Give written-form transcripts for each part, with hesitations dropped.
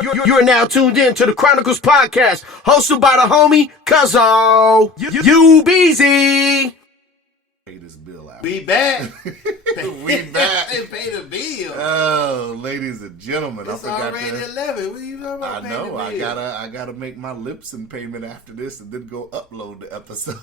You're now tuned in to the Chronicles Podcast, hosted by the homie Cuzzo. You Beezy. Pay this bill out. We back. We back. They pay the bill. Oh, ladies and gentlemen, It's I forgot already to. 11. What are you talking about? I paying know. the bill? I gotta make my Lipson payment after this, and then go upload the episode.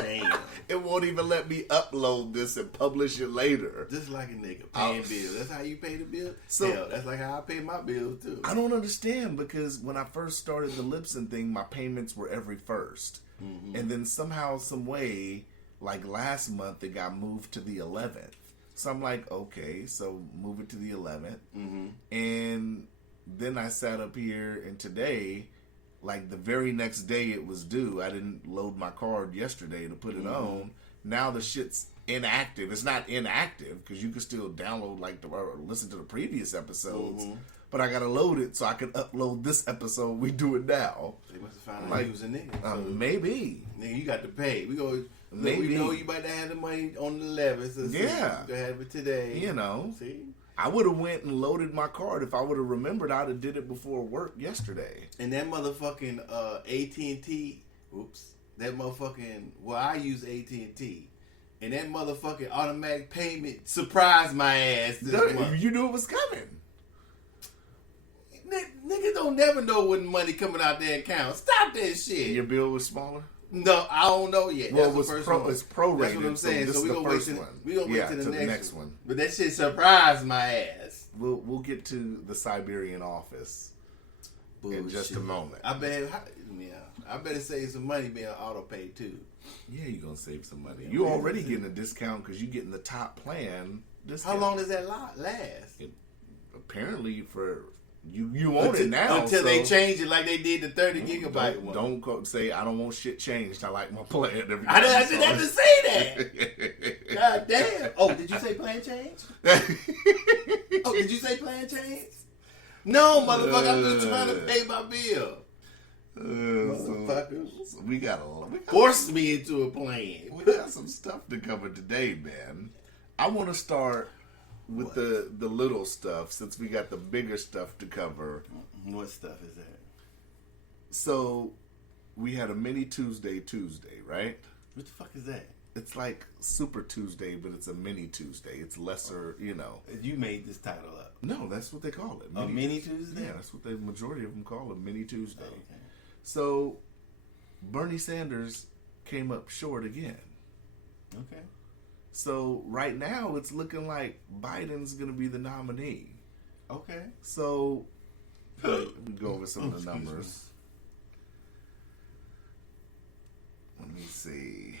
Damn. It won't even let me upload this and publish it later. Just like a nigga paying bills. That's how you pay the bill? So- Hell, that's like how I pay my bills too. I don't understand, because when I first started the Lipson thing, my payments were every first, and then somehow, some way, like last month, it got moved to the 11th. So I'm like, okay, so move it to the 11th. And then I sat up here, and today, like the very next day it was due, I didn't load my card yesterday to put it on. Now the shit's inactive. It's not inactive, because you can still download or listen to the previous episodes. But I gotta load it so I can upload this episode. We do it now. They must have found out you was a nigga. So, Maybe. nigga, you got to pay. We Maybe. know you about to have the money on the 11th. So Yeah. you have it today. You know. See? I would have went and loaded my card if I would have remembered. I'd have did it before work yesterday. And that motherfucking AT&T, that motherfucking, I use AT&T. And that motherfucking automatic payment surprised my ass this month. You knew it was coming. Niggas don't never know when money coming out their account. Stop that shit. Your bill was smaller? No, I don't know yet. Well, That's the first one. it's prorated. That's what I'm saying. So we this gonna is the wait first till one. we gonna wait Yeah, till to the next one. one. But that shit surprised my ass. We'll get to the Siberian office in just a moment. I better save some money being auto pay too. Yeah, you're gonna save some money. You already getting a discount because you're getting the top plan. How long does that last? Apparently, for you own it now until so they change it like they did the 30 gigabyte one. Don't say I don't want shit changed. I like my plan. Every I time didn't have to say that. God damn. Oh, did you say plan change? Oh, did you say plan change? No, motherfucker, I'm just trying to pay my bill. Motherfuckers. So we got Force me into a plan. we got some stuff to cover today, man. I want to start with the little stuff, since we got the bigger stuff to cover. What stuff is that? So we had a mini Tuesday, right? What the fuck is that? It's like Super Tuesday, but it's a mini Tuesday. It's lesser, You made this title up. No, that's what they call it. A mini Tuesday? Yeah, that's what the majority of them call it, mini Tuesday. Okay. So Bernie Sanders came up short again. Okay. So right now it's looking like Biden's going to be the nominee. Okay. So let me go over some of the numbers. Let me see.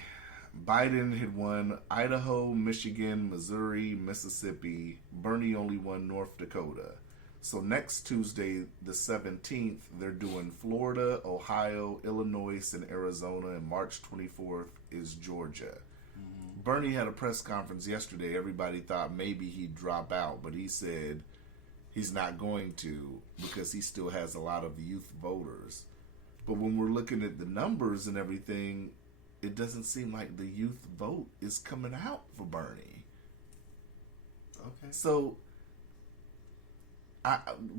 Biden had won Idaho, Michigan, Missouri, Mississippi. Bernie only won North Dakota. So next Tuesday, the 17th, they're doing Florida, Ohio, Illinois, and Arizona. And March 24th is Georgia. Bernie had a press conference yesterday. Everybody thought maybe he'd drop out, but he said he's not going to, because he still has a lot of youth voters. But when we're looking at the numbers and everything, it doesn't seem like the youth vote is coming out for Bernie. Okay. So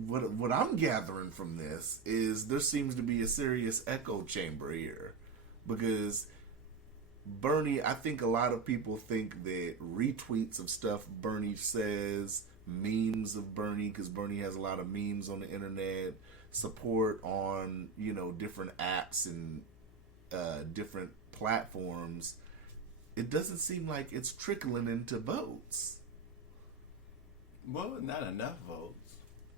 what I'm gathering from this is there seems to be a serious echo chamber here, because Bernie, I think a lot of people think that retweets of stuff Bernie says, memes of Bernie, because Bernie has a lot of memes on the internet, support on, different apps and different platforms, it doesn't seem like it's trickling into votes. Well, not enough votes.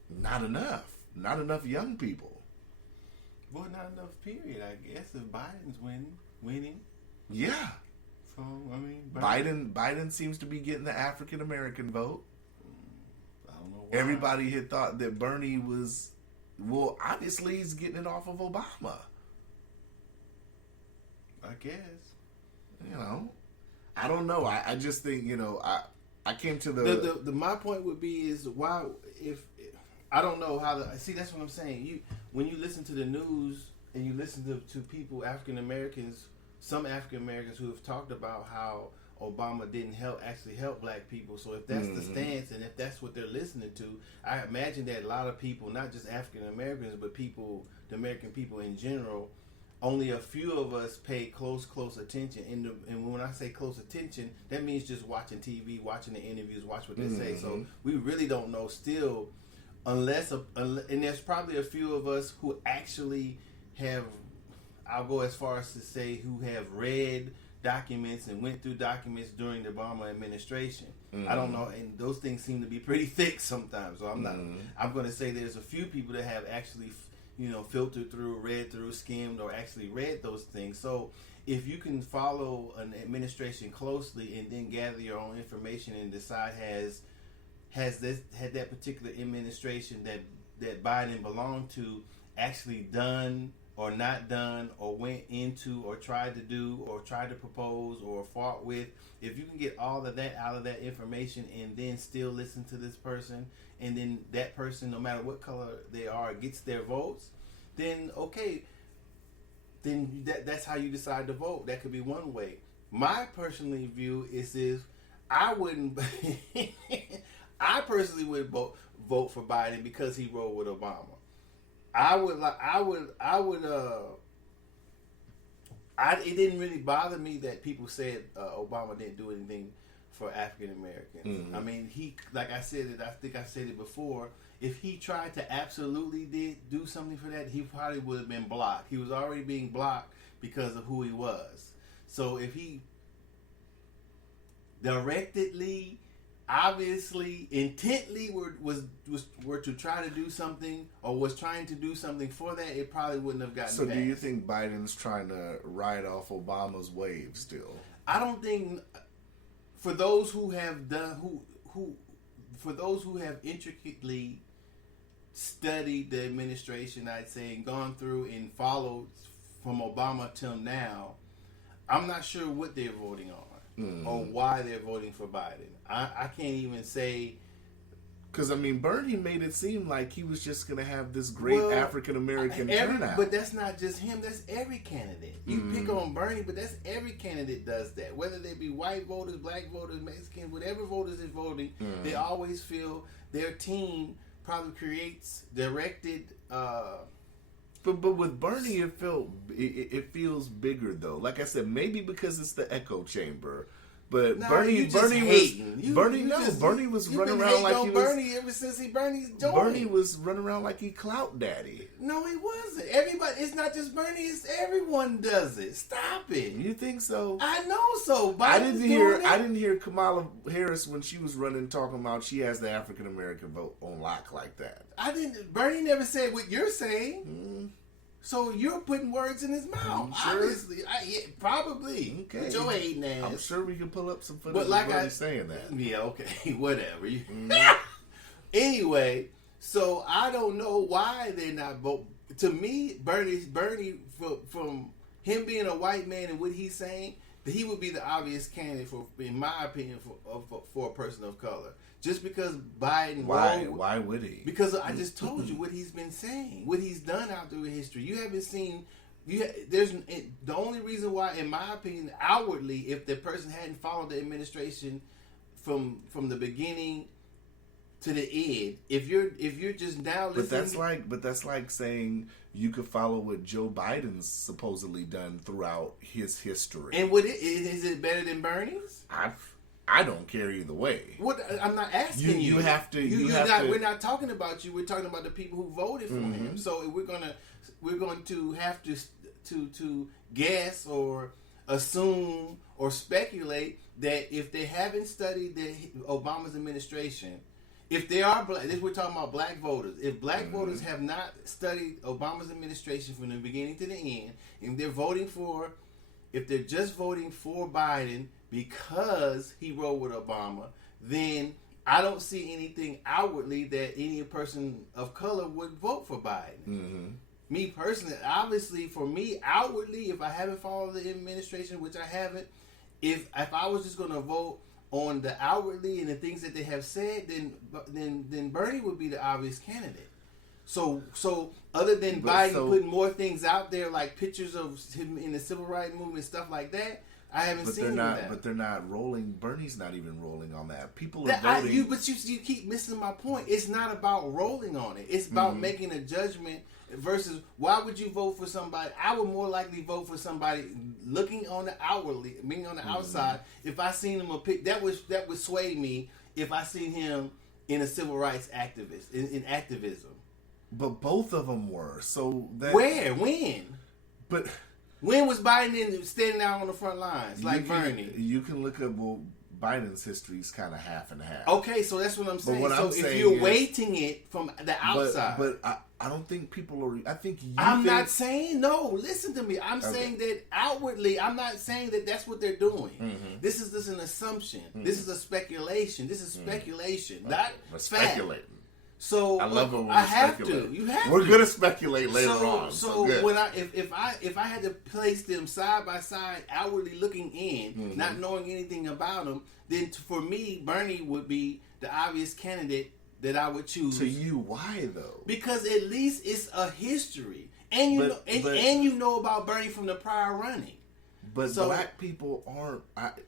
Not enough. Not enough young people. Well, not enough, period, I guess, if Biden's winning. Yeah. So, I mean, Biden seems to be getting the African American vote. I don't know why. Everybody had thought that Bernie was, obviously he's getting it off of Obama. I guess. I don't know. I just think, I came to the my point would be is why, if I don't know how to see, that's what I'm saying. When you listen to the news and you listen to people, African Americans, some African Americans who have talked about how Obama didn't actually help black people. So if that's the stance and if that's what they're listening to, I imagine that a lot of people, not just African Americans, but the American people in general, only a few of us pay close attention. And when I say close attention, that means just watching TV, watching the interviews, watch what they say. So we really don't know still, unless and there's probably a few of us who actually have, I'll go as far as to say, who have read documents and went through documents during the Obama administration. I don't know, and those things seem to be pretty thick sometimes. So I'm going to say there's a few people that have actually, filtered through, read through, skimmed, or actually read those things. So if you can follow an administration closely and then gather your own information and decide had that particular administration that Biden belonged to actually done or not done, or went into, or tried to do, or tried to propose, or fought with, if you can get all of that out of that information and then still listen to this person, and then that person, no matter what color they are, gets their votes, then okay, then that's how you decide to vote. That could be one way. My personal view is I wouldn't, I personally would vote for Biden because he rode with Obama. It didn't really bother me that people said Obama didn't do anything for African Americans. I mean, like I said, I think I said it before, if he tried to absolutely do something for that, he probably would have been blocked. He was already being blocked because of who he was. So if he directedly, obviously, intently were to try to do something, or was trying to do something for that, it probably wouldn't have gotten So passed. do you think Biden's trying to ride off Obama's wave still? I don't think, for those who have done for those who have intricately studied the administration, I'd say, and gone through and followed from Obama till now, I'm not sure what they're voting on or why they're voting for Biden. I can't even say. Because, I mean, Bernie made it seem like he was just going to have this great African-American turnout. But that's not just him. That's every candidate. You pick on Bernie, but that's every candidate does that. Whether they be white voters, black voters, Mexicans, whatever voters is voting, they always feel their team probably creates directed... But with Bernie, it feels bigger, though. Like I said, maybe because it's the echo chamber. But No, Bernie was running around like he was. Bernie ever since Bernie's joined. Bernie was running around like he clout daddy. No, he wasn't. Everybody. It's not just Bernie. It's everyone does it. Stop it. You think so? I know so. I didn't hear Kamala Harris when she was running talking about she has the African American vote on lock like that. Bernie never said what you're saying. So you're putting words in his mouth. Sure? Obviously, probably. Okay. With your hating ass. I'm sure we can pull up some footage But like of Bernie saying that. Yeah, okay, whatever. Anyway, so I don't know why they're not vote. To me, Bernie, from him being a white man and what he's saying, that he would be the obvious candidate for, in my opinion, for a person of color. Just because Biden. Why would he? Because I just told you what he's been saying, what he's done out through history. You haven't seen. There's the only reason why, in my opinion, outwardly, if the person hadn't followed the administration from the beginning to the end, if you're just now listening. But that's like saying you could follow what Joe Biden's supposedly done throughout his history. And is it better than Bernie's? I don't care either way. What I'm not asking you. You have to. We're not talking about you. We're talking about the people who voted for him. So we're going to have to guess or assume or speculate that if they haven't studied Obama's administration, if they are black, we're talking about black voters. If black voters have not studied Obama's administration from the beginning to the end, and if they're just voting for Biden because he rode with Obama, then I don't see anything outwardly that any person of color would vote for Biden. Me personally, obviously, for me, outwardly, if I haven't followed the administration, which I haven't, if I was just going to vote on the outwardly and the things that they have said, then Bernie would be the obvious candidate. So other than Biden putting more things out there, like pictures of him in the civil rights movement, stuff like that, I haven't But seen they're him not. that. But they're not rolling. Bernie's not even rolling on that. People are voting. You keep missing my point. It's not about rolling on it. It's about making a judgment versus why would you vote for somebody? I would more likely vote for somebody looking on the outwardly, meaning on the outside. If I seen him that would sway me if I seen him in a civil rights activist in activism. But both of them were. So that Where? When? But when was Biden standing out on the front lines like Bernie? You can look at Biden's history is kind of half and half. Okay, so that's what I'm saying. what So I'm if saying you're is- weighting it from the outside, But I don't think people are. I think you. I'm think, not saying no. Listen to me. I'm saying that outwardly. I'm not saying that that's what they're doing. Mm-hmm. This is just an assumption. This is a speculation. This is speculation, not We're fact. speculating. So I love it when I we have speculate. to. You have We're to. gonna speculate later on. So good. when if I had to place them side by side, outwardly looking in, not knowing anything about them, then for me, Bernie would be the obvious candidate that I would choose. To you, why though? Because at least it's a history, and you But- know, but- and you know about Bernie from the prior running. But So- black people aren't.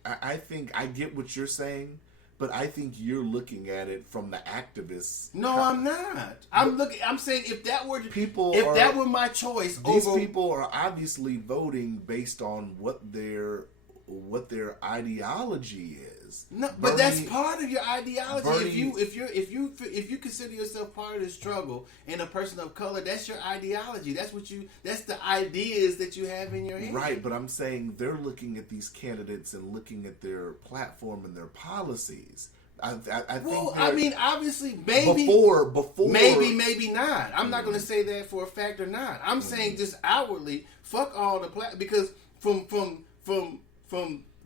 I think I get what you're saying, but I think you're looking at it from the activists. No, I'm not. I'm saying if that were that were my choice, These over people are obviously voting based on what their ideology is. no, but that's Bernie- part of your ideology. Bernie- If you consider yourself part of the struggle and a person of color, that's your ideology. That's the ideas that you have in your head. Right, but I'm saying they're looking at these candidates and looking at their platform and their policies. I think. Well, I mean, obviously, maybe before, maybe not. I'm not going to say that for a fact or not. I'm saying just outwardly, fuck all the because from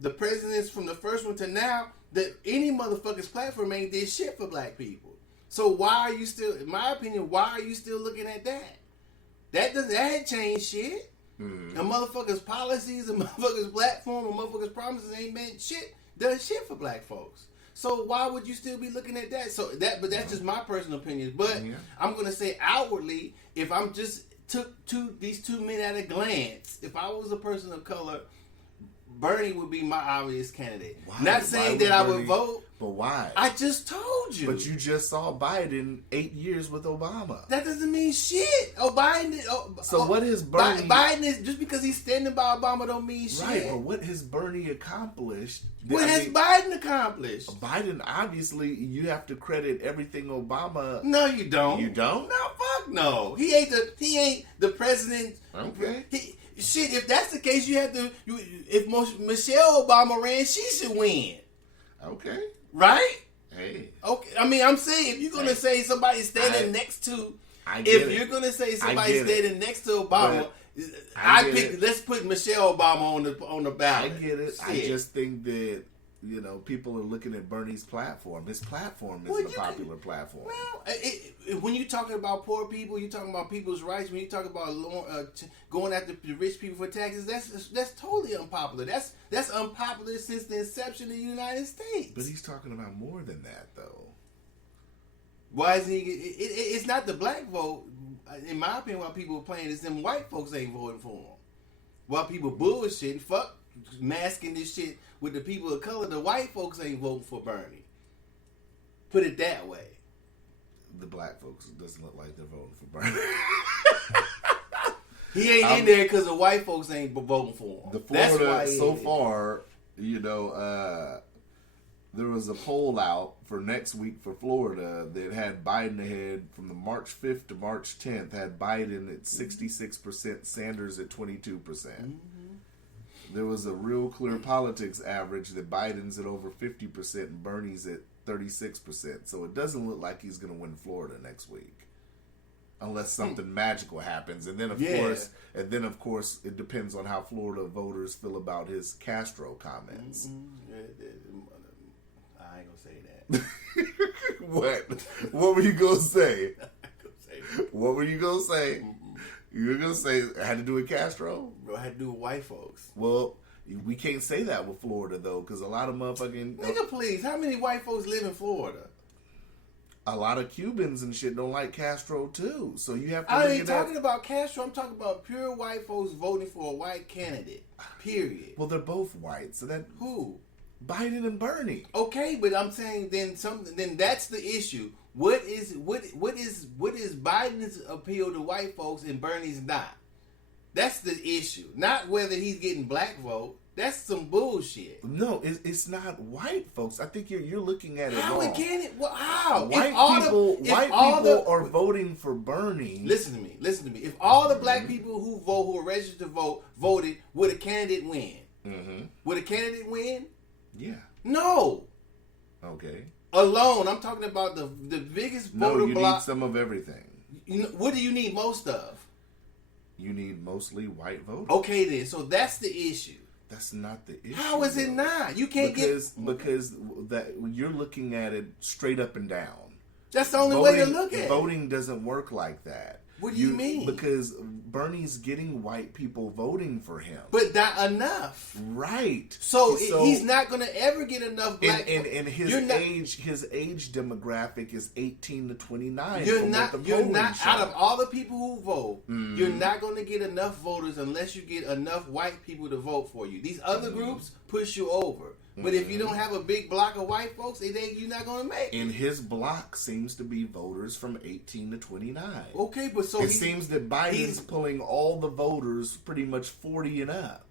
the presidents from the first one to now, that any motherfucker's platform ain't did shit for black people. So why are you still, in my opinion, why are you still looking at that? That ain't changed shit. A motherfucker's policies, a motherfucker's platform, a motherfucker's promises ain't meant shit. Done shit for black folks. So why would you still be looking at that? But that's just my personal opinion. But I'm gonna say outwardly, if I'm just took these two men at a glance, if I was a person of color, Bernie would be my obvious candidate. Why? Not saying Why that I would would Bernie- vote. But why? I just told you. But you just saw Biden 8 years with Obama. That doesn't mean shit. What has Bernie? Biden is just because he's standing by Obama don't mean shit. Right, but what has Bernie accomplished? What has Biden accomplished? Biden, obviously, you have to credit everything Obama. No, you don't. You don't? No, fuck no. He ain't the president. Okay. Shit, if that's the case, if Michelle Obama ran, she should win. Okay. Right? Hey. Okay. I mean, I'm saying if you're gonna say somebody standing next to, you're gonna say somebody standing next to Obama, let's put Michelle Obama on the ballot. I get it. Shit. I just think that people are looking at Bernie's platform. His platform isn't a popular platform. Well, when you're talking about poor people, you're talking about people's rights. When you talk about going after the rich people for taxes, that's totally unpopular. That's unpopular since the inception of the United States. But he's talking about more than that, though. Why is he? It's not the black vote. In my opinion, why people are playing is them white folks ain't voting for him. While people bullshitting, fuck masking this shit with the people of color, the white folks ain't voting for Bernie. Put it that way. The black folks, it doesn't look like they're voting for Bernie. He ain't in there because the white folks ain't voting for him. The That's Florida, why he so ain't in far, there was a poll out for next week for Florida that had Biden ahead from the March 5th to March 10th, had Biden at 66%, Sanders at 22%. There was a real clear politics average that Biden's at over 50% and Bernie's at 36%. So it doesn't look like he's going to win Florida next week. Unless something magical happens. And then of course, it depends on how Florida voters feel about his Castro comments. I ain't gonna say that. What? What were you gonna say? What were you gonna say? You were gonna say it had to do with Castro? Bro, I had to do with white folks. Well, we can't say that with Florida though, because a lot of motherfucking Nigga, please, how many white folks live in Florida? a lot of Cubans and shit don't like Castro too. So you have to. I look ain't at talking that. about Castro. I'm talking about pure white folks voting for a white candidate. Period. Well, they're both white, so that Who? Biden and Bernie. Okay, but I'm saying then that's the issue. What is Biden's appeal to white folks and Bernie's not? That's the issue. Not whether he's getting black vote. That's some bullshit. No, it's not white folks. I think you're looking at it How wrong. again? How? White If all people are voting for Bernie. Listen to me. If all the black people who are registered to vote voted, would a candidate win? Mm-hmm. Would a candidate win? Yeah. No. Okay. Alone, I'm talking about the biggest No, voter you block. need some of everything. You know, what do you need most of? You need mostly white voters. Okay, then. So that's the issue. That's not the issue. How is it though. not? You can't because that you're looking at it straight up and down. That's the only way to look at it. Voting doesn't work like that. What do you mean? Because Bernie's getting white people voting for him. But not enough. Right. So he's not going to ever get enough black. And his age demographic is 18 to 29. You're from not. what the You're polling not. showed. Out of all the people who vote, you're not going to get enough voters unless you get enough white people to vote for you. These other groups push you over. But if you don't have a big block of white folks, you're not going to make it. And his block seems to be voters from 18 to 29. Okay, but so it seems that Biden's he's pulling all the voters pretty much 40 and up.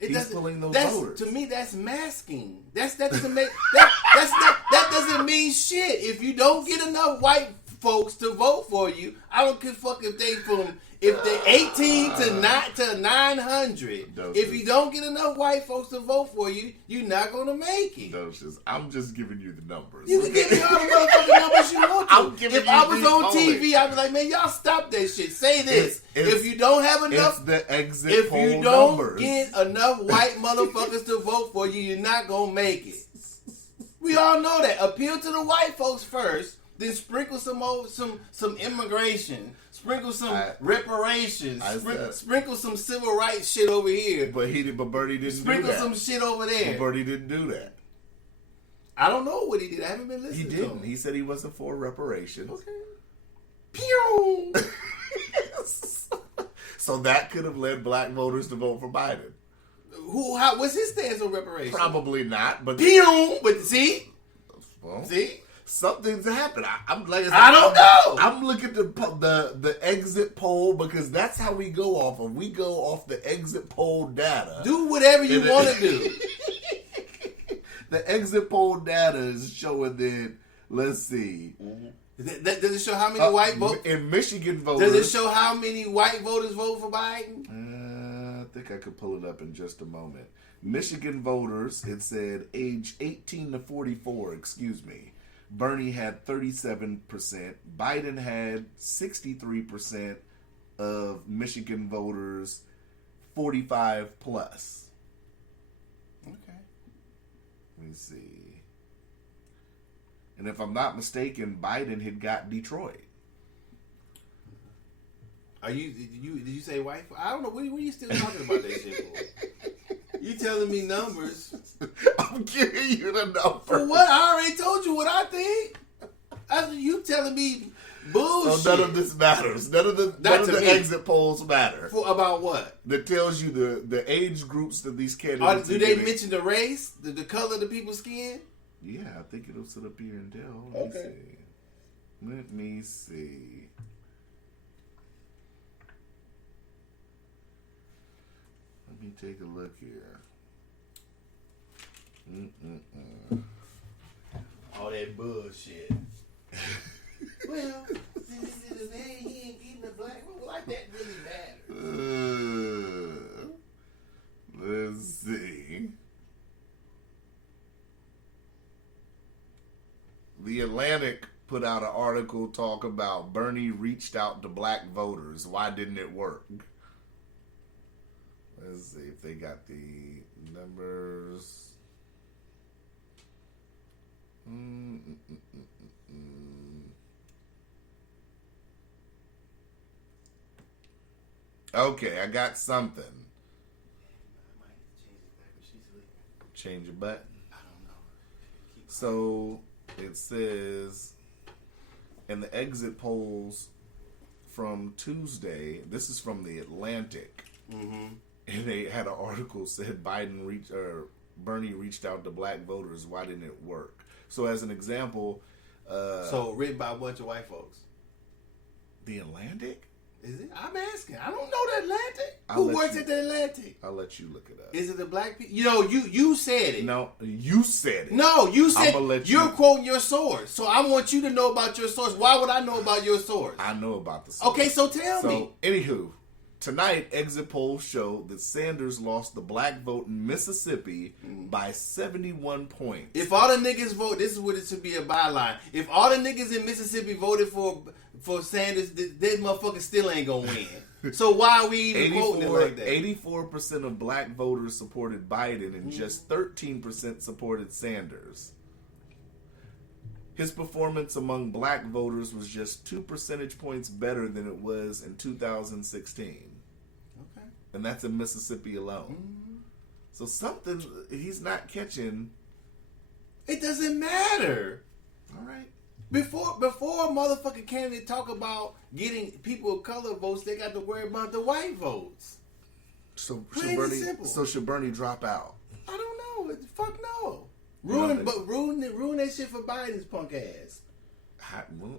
He's pulling those voters. To me, that's masking. That doesn't make that doesn't mean shit. If you don't get enough white folks to vote for you, I don't give a fuck if they 18 to 900. Doses. If you don't get enough white folks to vote for you, you're not gonna make it. I'm just giving you the numbers. You can give me all the motherfucking numbers you want to. I'm giving if you I was these on only. TV, I'd be like, man, y'all stop that shit. Say this. It's- If you don't have enough, It's the exit if poll you don't numbers. get enough white motherfuckers to vote for you, you're not gonna make it. We all know that. Appeal to the white folks first, then sprinkle some immigration, sprinkle some reparations, sprinkle some civil rights shit over here, But Bernie didn't sprinkle do that. some shit over there. But Bernie didn't do that. I don't know what he did. I haven't been listening. He to didn't. him. He said he wasn't for reparations. Okay. Pew! So that could have led black voters to vote for Biden. What's his stance on reparations? Probably not, but Pew! But see, something's happened. I'm like, I don't know. I'm looking at the exit poll because that's how we go off of. We go off the exit poll data. Do whatever you want to do. The exit poll data is showing that. Let's see. Does it show how many white voters? In Michigan voters? Does it show how many white voters vote for Biden? I think I could pull it up in just a moment. Michigan voters, it said age 18 to 44, excuse me. Bernie had 37%. Biden had 63% of Michigan voters 45 plus. Okay. Let me see. And if I'm not mistaken, Biden had got Detroit. Did you say white? I don't know. What are you still talking about that shit for? You telling me numbers? I'm giving you the number. For what? I already told you what I think. You telling me bullshit. So none of this matters. None of the exit polls matter. About what? That tells you the age groups that these candidates. Do they mention the race, the color of the people's skin? Yeah, I think it'll sit up here and tell. Let me see. Let me take a look here. All that bullshit. Well, he ain't getting the black. Like that really matters. Let's see. The Atlantic put out an article talking about Bernie reached out to black voters. Why didn't it work? Let's see if they got the numbers. Okay, I got something. Change a button. I don't know. So it says And the exit polls from Tuesday, this is from the Atlantic, and they had an article said Bernie reached out to black voters. Why didn't it work? So as an example, so written by a bunch of white folks. the Atlantic. Is it? I'm asking. I don't know the Atlantic. I'll Who let works you- at the Atlantic? I'll let you look it up. Is it the black people? You know, you said it. No, you said it. No, you said I'ma let you're you- quoting your source. So I want you to know about your source. Why would I know about your source? I know about the source. Okay, so tell me. So, anywho, tonight exit polls show that Sanders lost the black vote in Mississippi by 71 points. If all the niggas vote, this is what it should be a byline. If all the niggas in Mississippi voted for Sanders, that motherfucker still ain't gonna win. So why are we even quoting it like that? 84% of black voters supported Biden and just 13% supported Sanders. His performance among black voters was just 2 percentage points better than it was in 2016. Okay. And that's in Mississippi alone. So something he's not catching. It doesn't matter. All right. Before a motherfucking candidate talk about getting people of color votes, they got to worry about the white votes. So Plain and simple. should Bernie drop out? I don't know. Fuck no. know, Ruin that shit for Biden's punk ass. Well,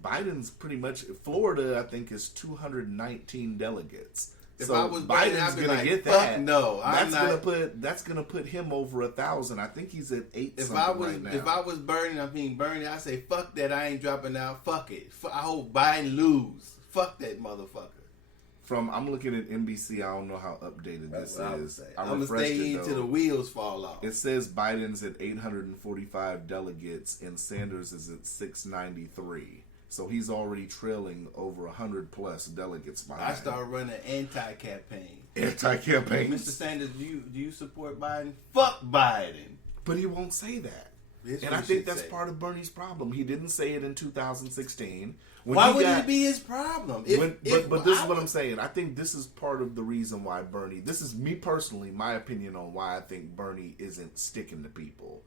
Biden's pretty much Florida. I think is 219 delegates. If So I was Biden, Biden's I'd be gonna like, get fuck that. no, I'm not. That's gonna put him over 1,000. I think he's at 8. If Right I was Bernie, I say fuck that. I ain't dropping out. Fuck it. I hope Biden lose. Fuck that motherfucker. I'm looking at NBC. I don't know how updated That's this what I would is. say. I I'm gonna refreshed stay it, in till though. the wheels fall off. It says Biden's at 845 delegates and Sanders is at 693. So he's already trailing over 100 plus delegates behind. I start running anti-campaign. Anti-campaign. Mr. Sanders, do you support Biden? Fuck Biden. But he won't say that. That's And what I he think should that's say. part of Bernie's problem. He didn't say it in 2016. Why would it be his problem? But this is what I'm saying. I think this is part of the reason why Bernie, this is me personally, my opinion on why I think Bernie isn't sticking to people,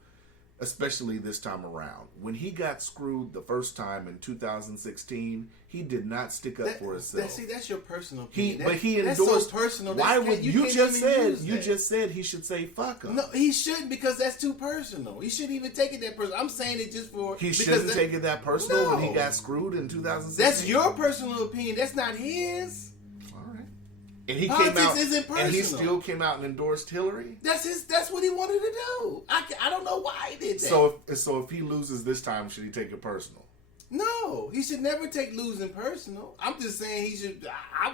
especially this time around. When he got screwed the first time in 2016, he did not stick up for himself. That's your personal opinion. He that's endorsed. so personal. Why would you can't just even said use you that. just said he should say fuck him? No, he shouldn't because that's too personal. He shouldn't even take it that personal. I'm saying it just for He because shouldn't take it that personal when he No. got screwed in 2016. That's your personal opinion. That's not his. All right. And he Politics came out isn't and he personal. still came out and endorsed Hillary. That's his. That's what he wanted to do. I don't know why he did that. So if he loses this time, should he take it personal? No, he should never take losing personal. I'm just saying he should.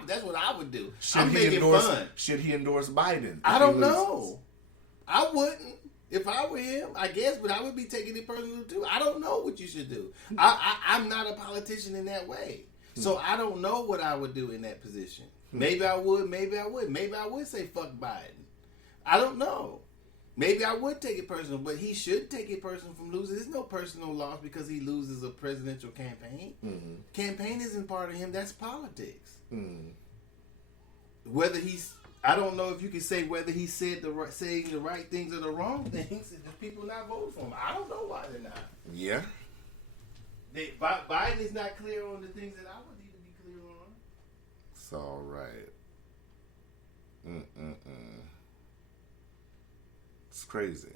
That's what I would do. Should I'm he making endorse? fun. Should he endorse Biden? if I he don't loses? know. I wouldn't. If I were him, I guess, but I would be taking it personal too. I don't know what you should do. I'm not a politician in that way. So I don't know what I would do in that position. Maybe I would, maybe I wouldn't. Maybe I would say fuck Biden. I don't know. Maybe I would take it personal, but he should take it personal from losing. There's no personal loss because he loses a presidential campaign. Campaign isn't part of him. That's politics. Whether he's, I don't know if you can say whether he said saying the right things or the wrong things. If the people not voting for him, I don't know why they're not. Yeah. Biden is not clear on the things that I would need to be clear on. It's all right. It's crazy.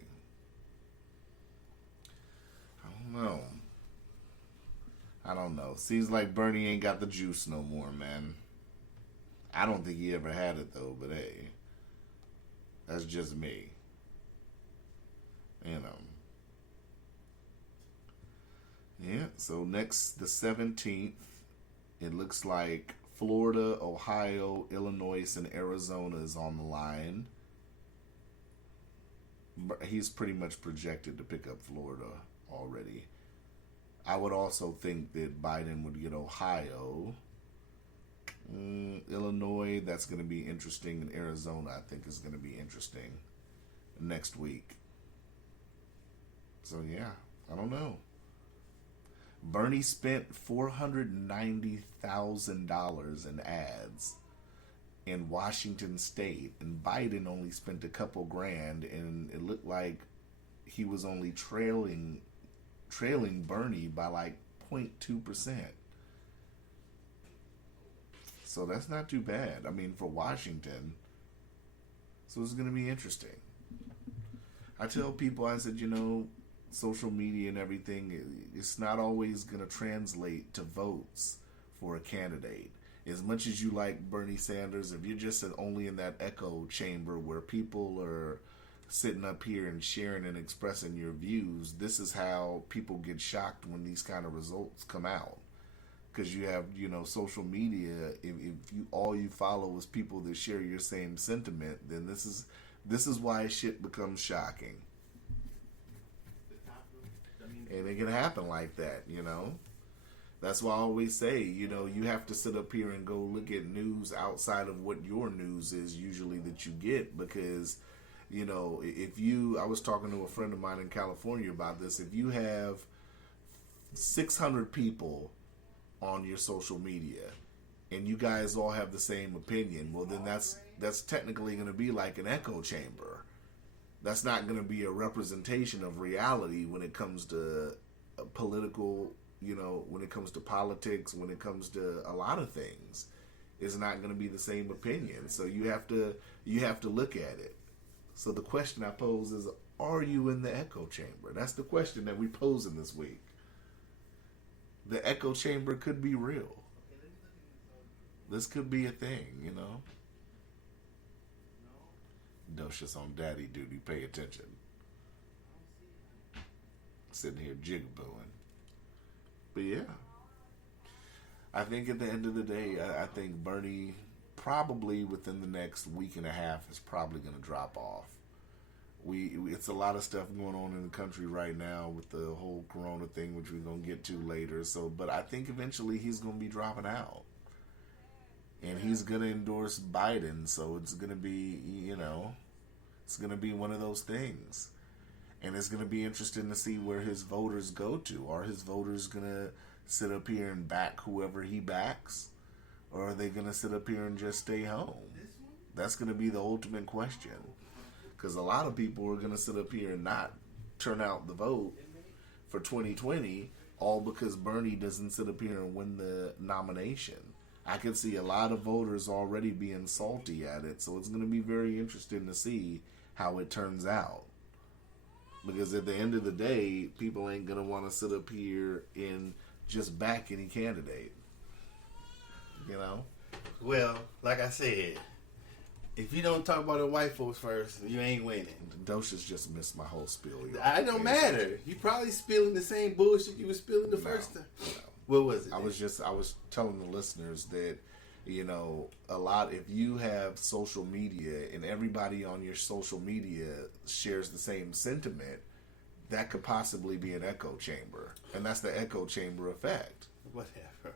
I don't know. Seems like Bernie ain't got the juice no more, man. I don't think he ever had it though, but hey, that's just me. You know. Yeah, so next, the 17th, it looks like Florida, Ohio, Illinois, and Arizona is on the line. He's pretty much projected to pick up Florida already. I would also think that Biden would get Ohio. Illinois, that's going to be interesting. And Arizona, I think, is going to be interesting next week. So, yeah, I don't know. Bernie spent $490,000 in ads in Washington State, and Biden only spent a couple grand, and it looked like he was only trailing Bernie by like 1.2%. So that's not too bad. I mean, for Washington. So it's going to be interesting. I tell people, I said, social media and everything, it's not always going to translate to votes for a candidate. As much as you like Bernie Sanders, if you're just only in that echo chamber where people are sitting up here and sharing and expressing your views, this is how people get shocked when these kind of results come out. Because you have, social media, if you all you follow is people that share your same sentiment, then this is why shit becomes shocking. And it can happen like that, That's why I always say, you have to sit up here and go look at news outside of what your news is usually that you get. Because, I was talking to a friend of mine in California about this. If you have 600 people on your social media and you guys all have the same opinion, well, then that's technically going to be like an echo chamber. That's not going to be a representation of reality when it comes to political, when it comes to politics, when it comes to a lot of things. It's not going to be the same opinion. So you have to look at it. So the question I pose is, are you in the echo chamber? That's the question that we pose in this week. The echo chamber could be real. This could be a thing, Docious on daddy duty, pay attention. Sitting here jigabooing. But yeah. I think at the end of the day, I think Bernie probably within the next week and a half is probably going to drop off. It's a lot of stuff going on in the country right now with the whole corona thing, which we're going to get to later. But I think eventually he's going to be dropping out. And he's going to endorse Biden. So it's going to be, it's going to be one of those things. And it's going to be interesting to see where his voters go to. Are his voters going to sit up here and back whoever he backs? Or are they going to sit up here and just stay home? That's going to be the ultimate question. Because a lot of people are going to sit up here and not turn out the vote for 2020, all because Bernie doesn't sit up here and win the nomination. I can see a lot of voters already being salty at it, so it's going to be very interesting to see how it turns out. Because at the end of the day, people ain't going to want to sit up here and just back any candidate. Well, like I said, if you don't talk about the white folks first, you ain't winning. Docious just missed my whole spiel. I don't matter. You probably spilling the same bullshit you was spilling the first time. No. What was it? I was telling the listeners that, a lot, if you have social media and everybody on your social media shares the same sentiment, that could possibly be an echo chamber. And that's the echo chamber effect. Whatever.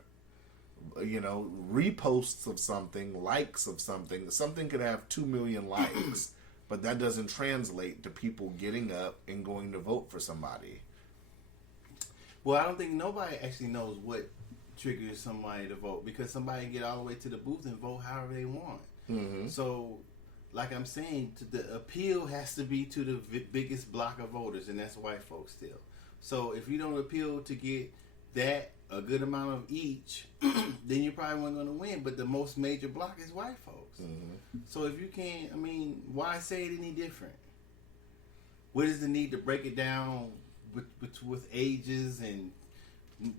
Reposts of something, likes of something could have 2 million likes, but that doesn't translate to people getting up and going to vote for somebody. Well, I don't think nobody actually knows what triggers somebody to vote, because somebody can get all the way to the booth and vote however they want. Mm-hmm. So, like I'm saying, the appeal has to be to the biggest block of voters, and that's white folks still. So if you don't appeal to get that, a good amount of each, then you probably weren't going to win. But the most major block is white folks. Mm-hmm. So if you can't, why say it any different? What is the need to break it down with ages and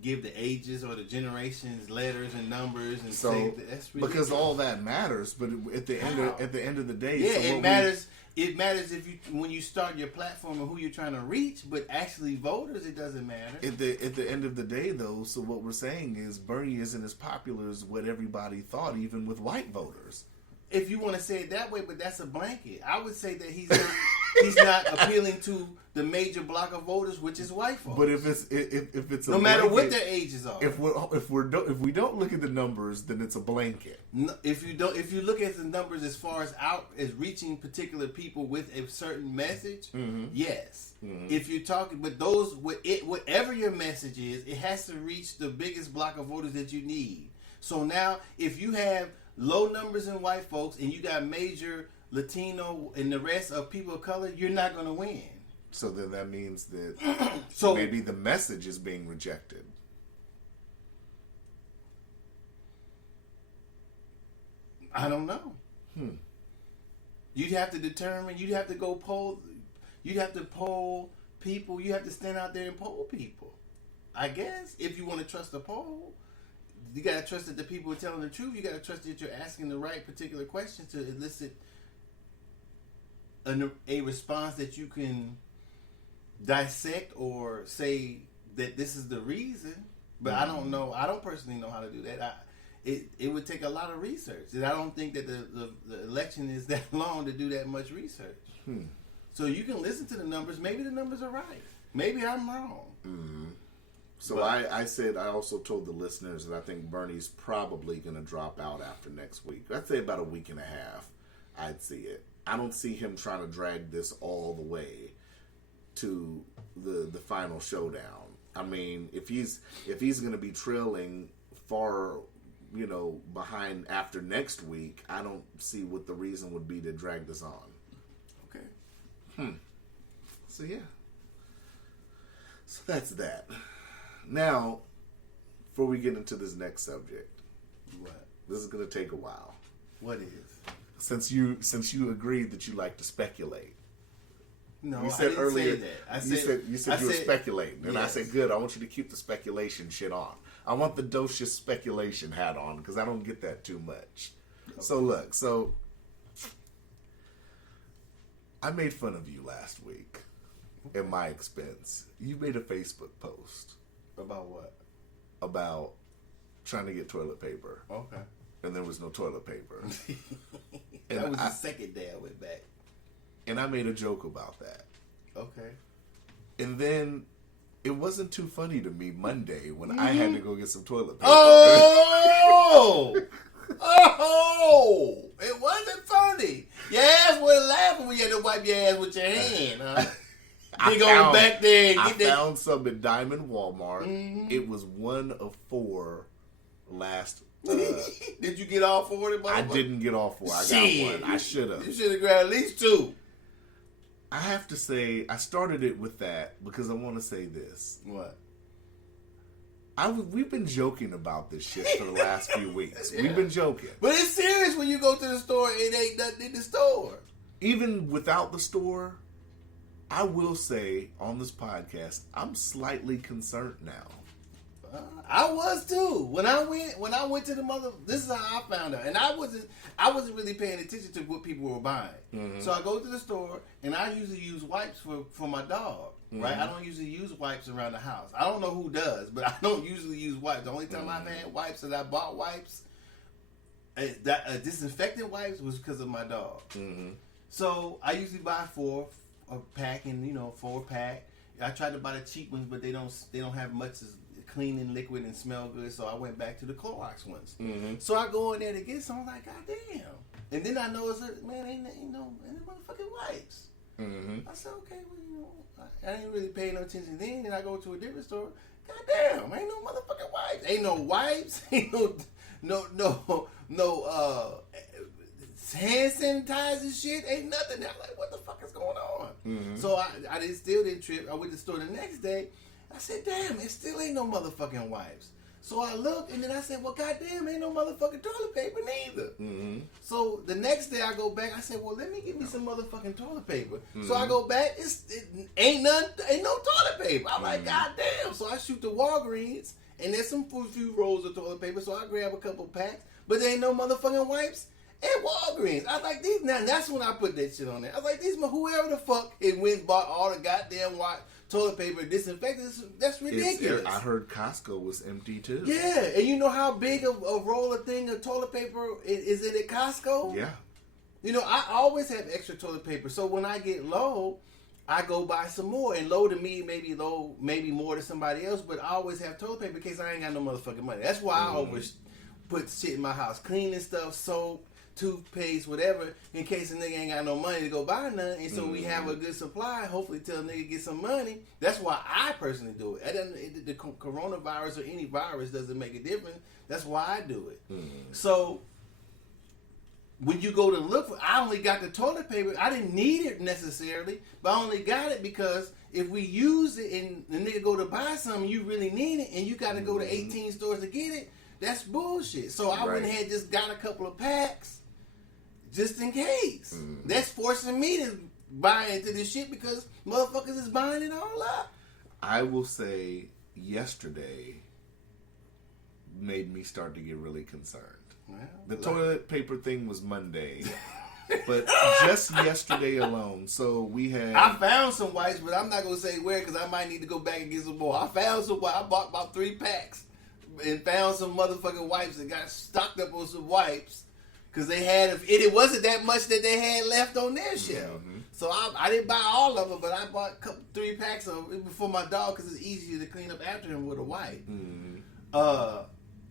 give the ages or the generations letters and numbers and say that's ridiculous? Because all that matters. But at the end of the day, yeah, so it matters. It matters when you start your platform and who you're trying to reach, but actually voters, it doesn't matter. At the end of the day, though, so what we're saying is Bernie isn't as popular as what everybody thought, even with white voters. If you want to say it that way, but that's a blanket. I would say that he's not appealing to the major block of voters, which is white folks. But if it's a no matter blanket, what their ages are, if we don't look at the numbers, then it's a blanket. No, if you look at the numbers as far as reaching particular people with a certain message, mm-hmm. yes. Mm-hmm. If you're talking, but whatever your message is, it has to reach the biggest block of voters that you need. So now, if you have low numbers in white folks and you got major Latino and the rest of people of color, you're not going to win. So then that means that so maybe the message is being rejected. I don't know. You'd have to determine. You'd have to go poll. You'd have to poll people. You have to stand out there and poll people. I guess if you want to trust the poll, you gotta trust that the people are telling the truth. You gotta trust that you're asking the right particular questions to elicit a response that you can dissect or say that this is the reason. But I don't know. I don't personally know how to do that. It would take a lot of research, and I don't think that the election is that long to do that much research. So you can listen to the numbers. Maybe the numbers are right. Maybe I'm wrong. So I said, I also told the listeners that I think Bernie's probably going to drop out after next week. I'd say about a week and a half, I'd see it. I don't see him trying to drag this all the way to the final showdown. I mean, if he's going to be trailing far, behind after next week, I don't see what the reason would be to drag this on. Okay. So yeah. So that's that. Now, before we get into this next subject, What? this is going to take a while. What is? Since you agreed that you like to speculate. No, You said I didn't earlier say that. you said you were speculating, and I yes. said, "Good. I want you to keep the speculation shit on. I want the docious speculation hat on because I don't get that too much." Okay. So look, I made fun of you last week at my expense. You made a Facebook post About what? about trying to get toilet paper, Okay. and there was no toilet paper. That was the second day I went back. And I made a joke about that. Okay. And then it wasn't too funny to me Monday when I had to go get some toilet paper. Oh! Oh! It wasn't funny. Your ass wasn't laughing when you had to wipe your ass with your hand, huh? You go back there and I get that. found some at Diamond Walmart. It was one of 4 last. Did you get all 4 of them? I didn't get all 4. I Shit. got one. I should have. You should have grabbed at least 2. I have to say, I started it with that because I want to say this. What? We've been joking about this shit for the last few weeks. Yeah. We've been joking. But it's serious when you go to the store and it ain't nothing in the store. Even without the store, I will say on this podcast, I'm slightly concerned now. I was too. When I went to the mother, this is how I found out. And I wasn't really paying attention to what people were buying. Mm-hmm. So I go to the store and I usually use wipes for my dog. Mm-hmm. Right? I don't usually use wipes around the house. I don't know who does, but I don't usually use wipes. The only time I've had wipes that I bought wipes, disinfectant wipes, was because of my dog. Mm-hmm. So I usually buy 4 a pack, and 4-pack. I tried to buy the cheap ones, but they don't have much as clean and liquid and smell good, so I went back to the Clorox ones. Mm-hmm. So I go in there to get some. I'm like, God damn! And then I noticed that, man, ain't motherfucking wipes. Mm-hmm. I said, okay, well, I ain't really paying no attention then. Then I go to a different store. God damn, ain't no motherfucking wipes. Ain't no wipes. Ain't no hand sanitizer shit. Ain't nothing. I'm like, what the fuck is going on? Mm-hmm. So I still didn't trip. I went to the store the next day. I said, damn, it still ain't no motherfucking wipes. So I looked, and then I said, well, goddamn, ain't no motherfucking toilet paper neither. Mm-hmm. So the next day I go back, I said, well, let me get me some motherfucking toilet paper. Mm-hmm. So I go back, ain't no toilet paper. I'm like, goddamn. So I shoot to Walgreens, and there's some few rolls of toilet paper, so I grab a couple packs, but there ain't no motherfucking wipes at Walgreens. I was like, these, now that's when I put that shit on there. I was like, these, whoever the fuck it went and bought all the goddamn toilet paper, disinfectants, that's ridiculous. I heard Costco was empty too. Yeah, and you know how big a roll of toilet paper is it at Costco? Yeah. I always have extra toilet paper, so when I get low, I go buy some more. And low to me, maybe more to somebody else, but I always have toilet paper in case I ain't got no motherfucking money. That's why I always put shit in my house, cleaning stuff, soap, toothpaste, whatever, in case a nigga ain't got no money to go buy nothing, and so we have a good supply, hopefully till a nigga get some money. That's why I personally do it. The coronavirus or any virus doesn't make a difference. That's why I do it. So when you go to look for, I only got the toilet paper. I didn't need it necessarily, but I only got it because if we use it and the nigga go to buy something, you really need it, and you got to go to 18 stores to get it. That's bullshit. So I went ahead and just got a couple of packs. just in case. That's forcing me to buy into this shit because motherfuckers is buying it all up. I will say yesterday made me start to get really concerned. Well, The toilet paper thing was Monday. But just yesterday alone, so we had... I found some wipes, but I'm not going to say where because I might need to go back and get some more. I found some wipes. I bought about 3 packs and found some motherfucking wipes and got stocked up on some wipes because they had... It wasn't that much that they had left on their shelf. So I didn't buy all of them, but I bought 3 packs of it for my dog because it's easier to clean up after him with a wipe.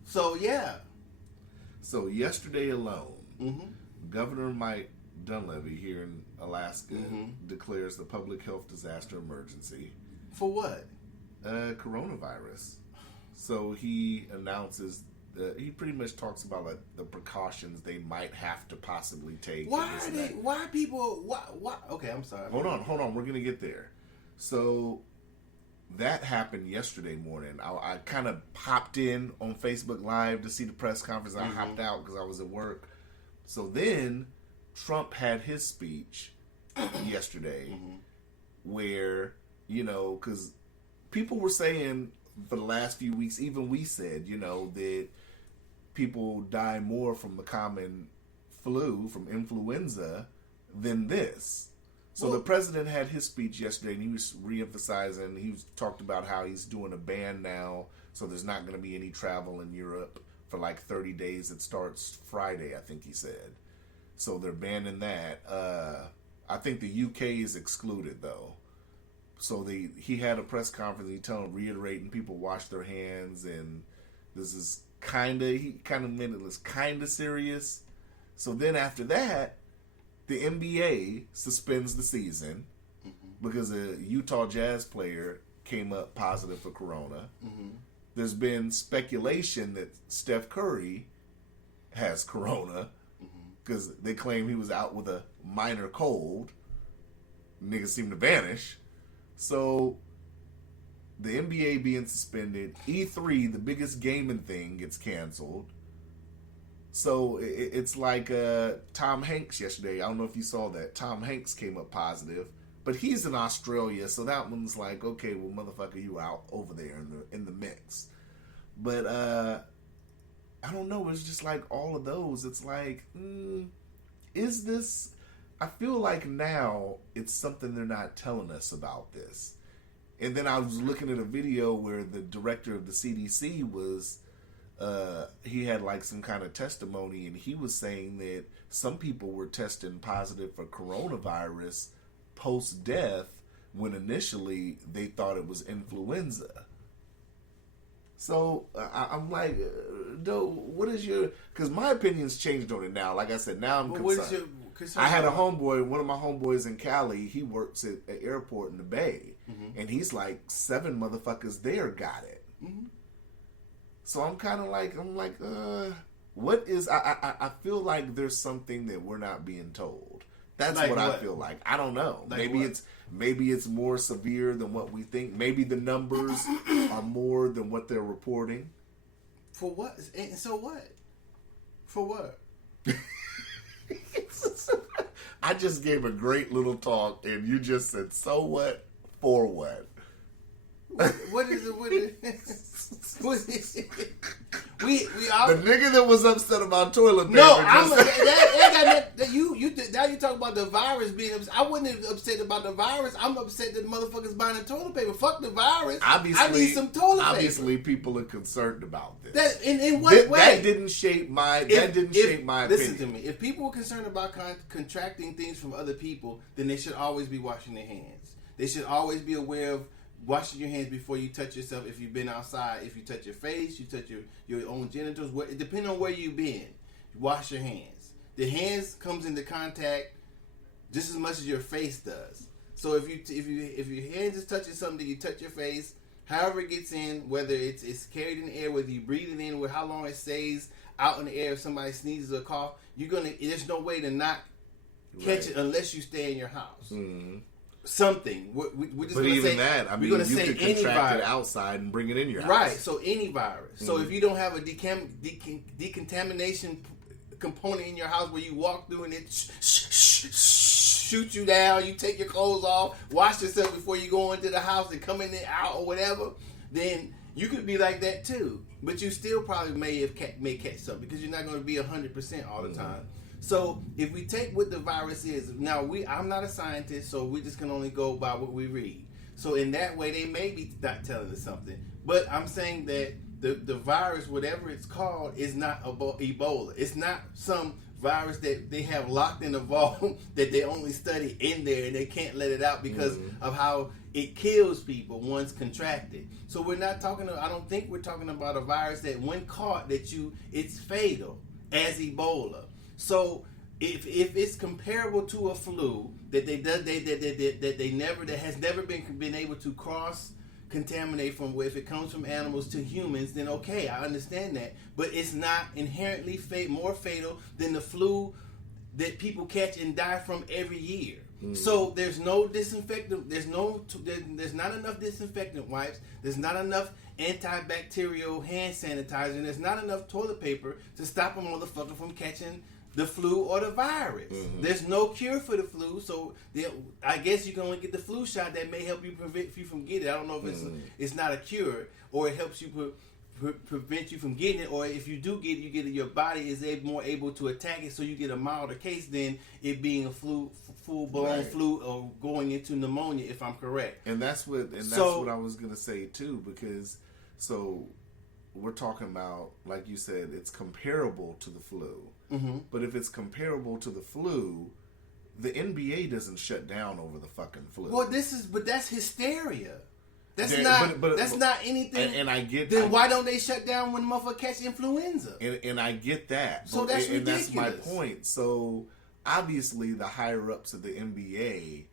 So, yeah. So yesterday alone, Governor Mike Dunleavy here in Alaska declares the public health disaster emergency. For what? Coronavirus. So he announces, he pretty much talks about like the precautions they might have to possibly take. Why people, okay, I'm sorry. Hold on, we're going to get there. So that happened yesterday morning. I kind of popped in on Facebook Live to see the press conference. I hopped out because I was at work. So then Trump had his speech yesterday where, you know, because people were saying for the last few weeks, even we said, you know, that people die more from the common flu, from influenza, than this. So the president had his speech yesterday, and he was re-emphasizing, talked about how he's doing a ban now, so there's not going to be any travel in Europe for like 30 days. It starts Friday, I think he said. So they're banning that. I think the UK is excluded, though. So he had a press conference, reiterating people wash their hands, and this is he kind of made it was kind of serious. So then after that, the NBA suspends the season because a Utah Jazz player came up positive for corona. There's been speculation that Steph Curry has corona because they claim he was out with a minor cold. Niggas seem to vanish. So the NBA being suspended, E3, the biggest gaming thing, gets canceled. So it's like Tom Hanks yesterday. I don't know if you saw that. Tom Hanks came up positive, but he's in Australia, so that one's like, okay, well, motherfucker, you out over there in the mix. But I don't know. It's just like all of those. It's like, is this? I feel like now it's something they're not telling us about this. And then I was looking at a video where the director of the CDC was. He had like some kind of testimony, and he was saying that some people were testing positive for coronavirus post-death when initially they thought it was influenza. So I'm like, what is your? Because my opinion's changed on it now. Like I said, now I'm concerned. What is your concern? I had a homeboy, one of my homeboys in Cali. He works at an airport in the Bay, and he's like 7 motherfuckers there got it. So I'm kind of like, what is? I feel like there's something that we're not being told. That's like what I what? feel like. I don't know. Like maybe it's more severe than what we think. Maybe the numbers are more than what they're reporting. For what? And so what? For what? I just gave a great little talk, and you just said, "So what? For what?" What is it? What is it? We The nigga that was upset about toilet paper. No, now you talk about the virus being upset. I wasn't upset about the virus. I'm upset that motherfuckers buying the toilet paper. Fuck the virus. Obviously, I need some toilet paper. Obviously, people are concerned about this. That in what way? That didn't shape my opinion. Listen to me. If people were concerned about contracting things from other people, then they should always be washing their hands. They should always be aware of washing your hands before you touch yourself. If you've been outside, if you touch your face, you touch your own genitals. Depending on where you've been, wash your hands. The hands comes into contact just as much as your face does. So if your hands is touching something, you touch your face. However it gets in, whether it's carried in the air, whether you breathe it in, with how long it stays out in the air. If somebody sneezes or cough, there's no way to not catch it unless you stay in your house. Something. We're just but gonna even say, that, I mean, you could contract it outside and bring it in your house. Right. So any virus. So if you don't have a decontamination component in your house where you walk through and it shoot you down, you take your clothes off, wash yourself before you go into the house and come in and out or whatever, then you could be like that too. But you still probably may catch something because you're not going to be 100% all the time. So if we take what the virus is, now I'm not a scientist, so we just can only go by what we read. So in that way, they may be not telling us something. But I'm saying that the virus, whatever it's called, is not Ebola. It's not some virus that they have locked in a vault that they only study in there and they can't let it out because of how it kills people once contracted. So we're not talking. I don't think we're talking about a virus that when caught it's fatal as Ebola. So if it's comparable to a flu that has never been able to cross contaminate from if it comes from animals to humans, then okay, I understand that. But it's not inherently more fatal than the flu that people catch and die from every year. So there's no disinfectant. There's not enough disinfectant wipes. There's not enough antibacterial hand sanitizer. And there's not enough toilet paper to stop a motherfucker from catching the flu or the virus. There's no cure for the flu, so I guess you can only get the flu shot that may help you prevent you from getting it. I don't know if it's not a cure or it helps you prevent you from getting it, or if you do get it, you get it. Your body is more able to attack it, so you get a milder case than it being a full-blown flu or going into pneumonia. If I'm correct, that's what I was gonna say too, because we're talking about, like you said, it's comparable to the flu. But if it's comparable to the flu, the NBA doesn't shut down over the fucking flu. Well, that's hysteria. That's not anything. And I get. Then why don't they shut down when motherfucker catch influenza? And I get that. So that's ridiculous. And that's my point. So obviously, the higher ups of the NBA,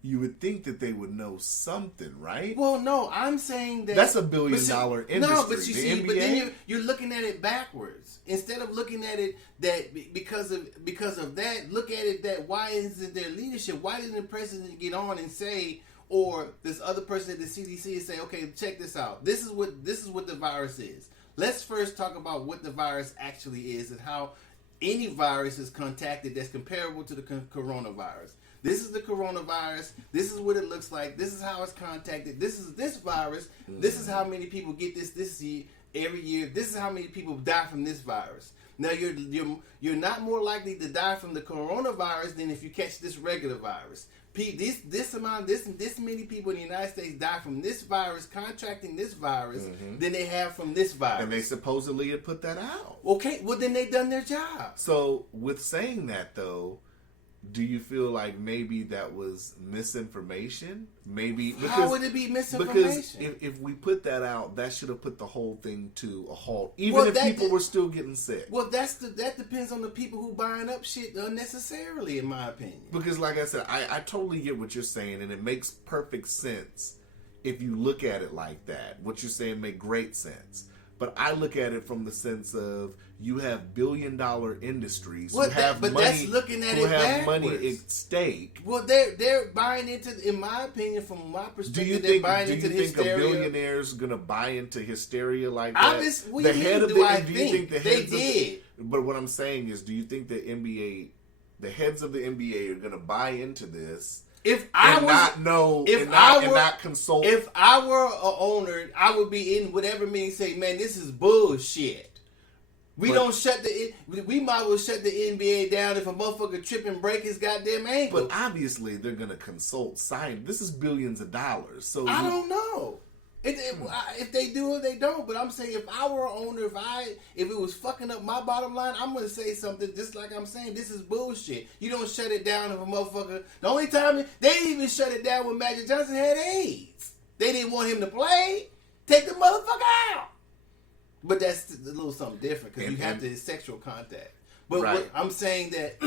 you would think that they would know something, right? Well, no, I'm saying that that's $1 billion industry. No, but you the see, NBA? but then you're looking at it backwards. Instead of looking at it that because of that, look at it that why isn't there leadership? Why didn't the president get on and say, or this other person at the CDC and say, okay, check this out. This is what the virus is. Let's first talk about what the virus actually is and how any virus is contacted that's comparable to the coronavirus. This is the coronavirus. This is what it looks like. This is how it's contacted. This is this virus. This is how many people get this year, every year. This is how many people die from this virus. Now you're not more likely to die from the coronavirus than if you catch this regular virus. This many people in the United States die from this virus, contracting this virus, than they have from this virus. And they supposedly had put that out. Okay, well then they done their job. So with saying that though, do you feel like maybe that was misinformation? Maybe because, how would it be misinformation? Because if we put that out, that should have put the whole thing to a halt, even if people were still getting sick. Well, that depends on the people who buying up shit unnecessarily, in my opinion. Because, like I said, I totally get what you're saying, and it makes perfect sense if you look at it like that. What you're saying makes great sense. But I look at it from the sense of you have billion-dollar industries who have money, that's looking at it have backwards. money at stake. Well, they're buying into, in my opinion, from my perspective, they're buying into the hysteria. Do you think a billionaire's going to buy into hysteria like that? What do you mean, do I think? They did. But what I'm saying is, do you think the heads of the NBA are going to buy into this? Not consult. If I were an owner, I would be in whatever meeting say, man, this is bullshit. We might as well shut the NBA down if a motherfucker trip and break his goddamn ankle. But obviously they're gonna consult science. This is billions of dollars. So I don't know. If they do or they don't, but I'm saying if I were an owner, if it was fucking up my bottom line, I'm gonna say something just like I'm saying. This is bullshit. You don't shut it down if a motherfucker. The only time they didn't even shut it down when Magic Johnson had AIDS. They didn't want him to play. Take the motherfucker out. But that's a little something different because you have the sexual contact. But what I'm saying that.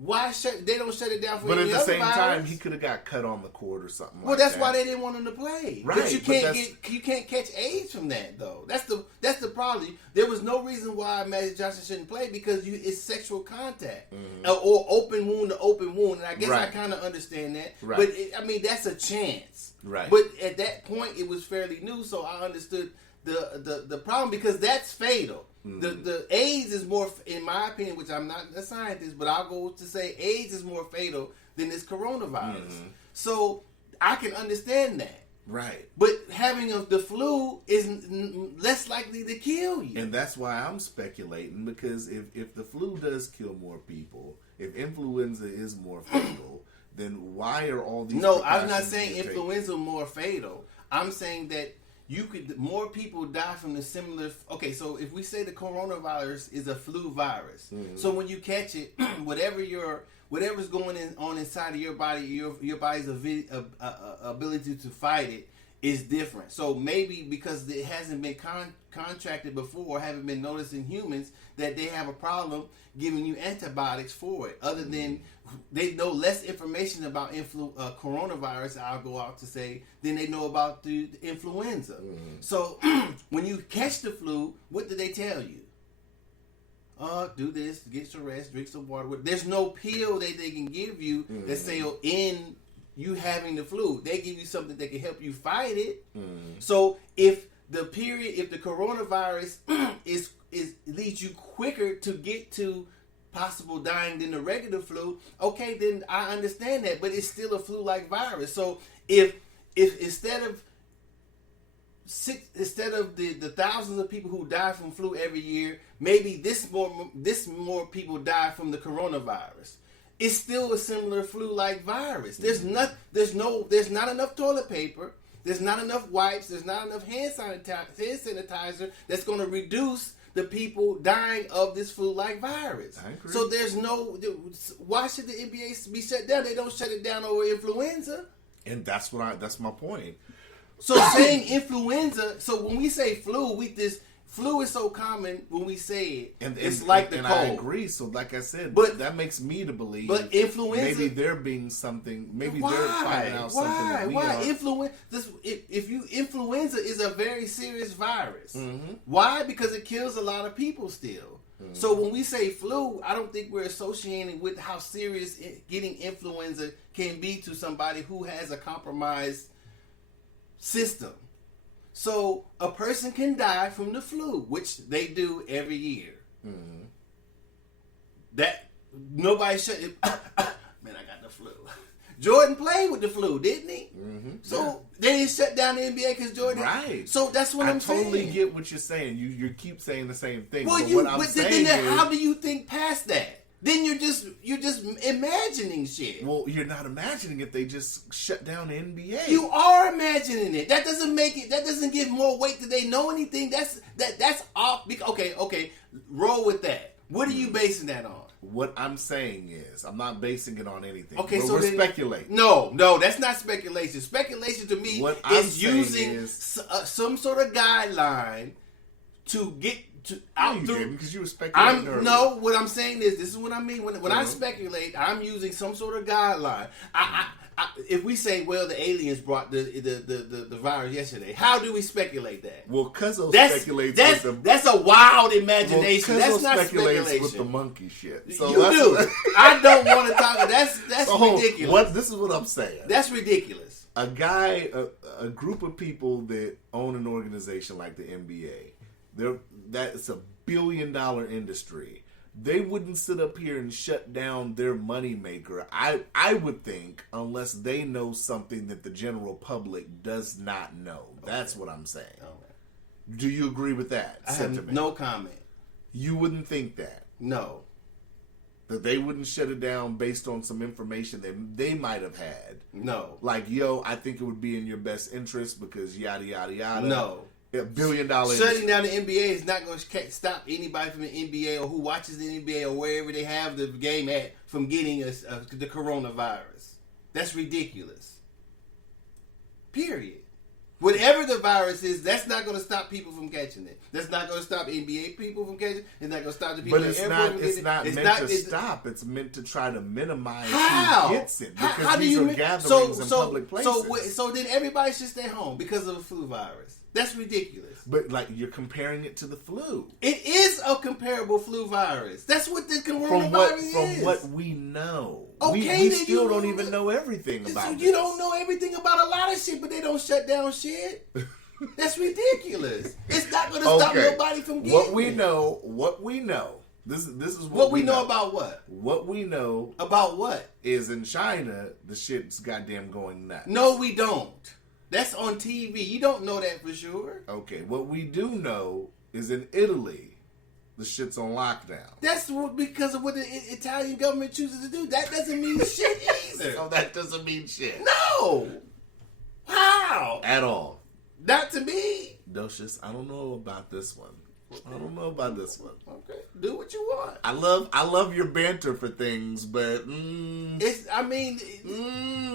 They don't shut it down for any other virus? But at the same time, he could have got cut on the court or something. Well, that's why they didn't want him to play. Right, but you can't catch AIDS from that though. That's the problem. There was no reason why Magic Johnson shouldn't play because it's sexual contact or open wound to open wound, and I guess I kind of understand that. Right. But that's a chance. Right. But at that point, it was fairly new, so I understood the problem because that's fatal. The AIDS is more, in my opinion, which I'm not a scientist, but I'll go to say AIDS is more fatal than this coronavirus. So I can understand that. Right. But having the flu is less likely to kill you. And that's why I'm speculating, because if the flu does kill more people, if influenza is more fatal, then why are all these? No, I'm not precautions saying being taken? influenza more fatal. I'm saying that more people die from the similar. Okay, so if we say the coronavirus is a flu virus, so when you catch it, whatever's going on inside of your body, your body's ability to fight it is different. So maybe because it hasn't been contracted before or haven't been noticed in humans, that they have a problem giving you antibiotics for it. Other than they know less information about coronavirus, I'll go out to say, than they know about the influenza. So when you catch the flu, what do they tell you? Do this, get some rest, drink some water. There's no pill that they can give you that say, in you having the flu. They give you something that can help you fight it. So if the coronavirus is leads you quicker to get to possible dying than the regular flu, okay, then I understand that, but it's still a flu-like virus. So if instead of the thousands of people who die from flu every year, maybe this more people die from the coronavirus. It's still a similar flu-like virus. There's not enough toilet paper. There's not enough wipes. There's not enough hand sanitizer that's going to reduce the people dying of this flu-like virus. I agree. So why should the NBA be shut down? They don't shut it down over influenza. And that's my point. So saying influenza, so when we say flu, flu is so common when we say it. It's like the cold. I agree. So like I said, but that makes me to believe. But influenza, maybe they're being something. Maybe they're finding out something that we are. Influenza is a very serious virus. Why? Because it kills a lot of people still. So when we say flu, I don't think we're associating with how serious getting influenza can be to somebody who has a compromised system. So a person can die from the flu, which they do every year. That nobody should. Man, I got the flu. Jordan played with the flu, didn't he? So they didn't shut down the NBA because Jordan. Right. So that's what I'm saying. I totally get what you're saying. You keep saying the same thing. Well, how do you think past that? Then you're just imagining shit. Well, you're not imagining it. They just shut down the NBA. You are imagining it. That doesn't make it. That doesn't give more weight that they know anything. That's off. Okay. Roll with that. What are you basing that on? What I'm saying is, I'm not basing it on anything. Okay, we're speculating. No, that's not speculation. Speculation to me is using some sort of guideline to get to out through. Because you were speculating earlier. No, what I'm saying is, this is what I mean. When I speculate, I'm using some sort of guideline. If we say, well, the aliens brought the virus yesterday, how do we speculate that? Well, Cuzzo speculates with the... That's a wild imagination. Well, that's not speculation. with the monkey shit. So you do. I don't want to talk. That's ridiculous. This is what I'm saying. That's ridiculous. A group of people that own an organization like the NBA, that's $1 billion industry. They wouldn't sit up here and shut down their moneymaker, I would think, unless they know something that the general public does not know. That's what I'm saying. Okay. Do you agree with that sentiment? I have no comment. You wouldn't think that? No. That they wouldn't shut it down based on some information that they might have had? No. Like, I think it would be in your best interest because yada, yada, yada. No. $1 billion. Shutting down the NBA is not going to stop anybody from the NBA or who watches the NBA or wherever they have the game at from getting the coronavirus. That's ridiculous. Period. Whatever the virus is, that's not going to stop people from catching it. That's not going to stop NBA people from catching it. It's not going to stop the people. But it's not meant to stop. It's meant to try to minimize who gets it. Because how these are gatherings in public places. So then everybody should stay home because of a flu virus. That's ridiculous. But you're comparing it to the flu. It is a comparable flu virus. That's what the coronavirus is. From what we know. Okay, we still don't even know everything about it. You don't know everything about a lot of shit, but they don't shut down shit. That's ridiculous. It's not going to stop nobody from getting What we know. This is what we know about what? What we know About what? is in China, the shit's goddamn going nuts. No, we don't. That's on TV. You don't know that for sure. Okay, what we do know is in Italy, the shit's on lockdown. That's because of what the Italian government chooses to do. That doesn't mean shit either. So that doesn't mean shit. No. How? At all. Not to me. Docious, I don't know about this one. Okay, do what you want. I love your banter for things, but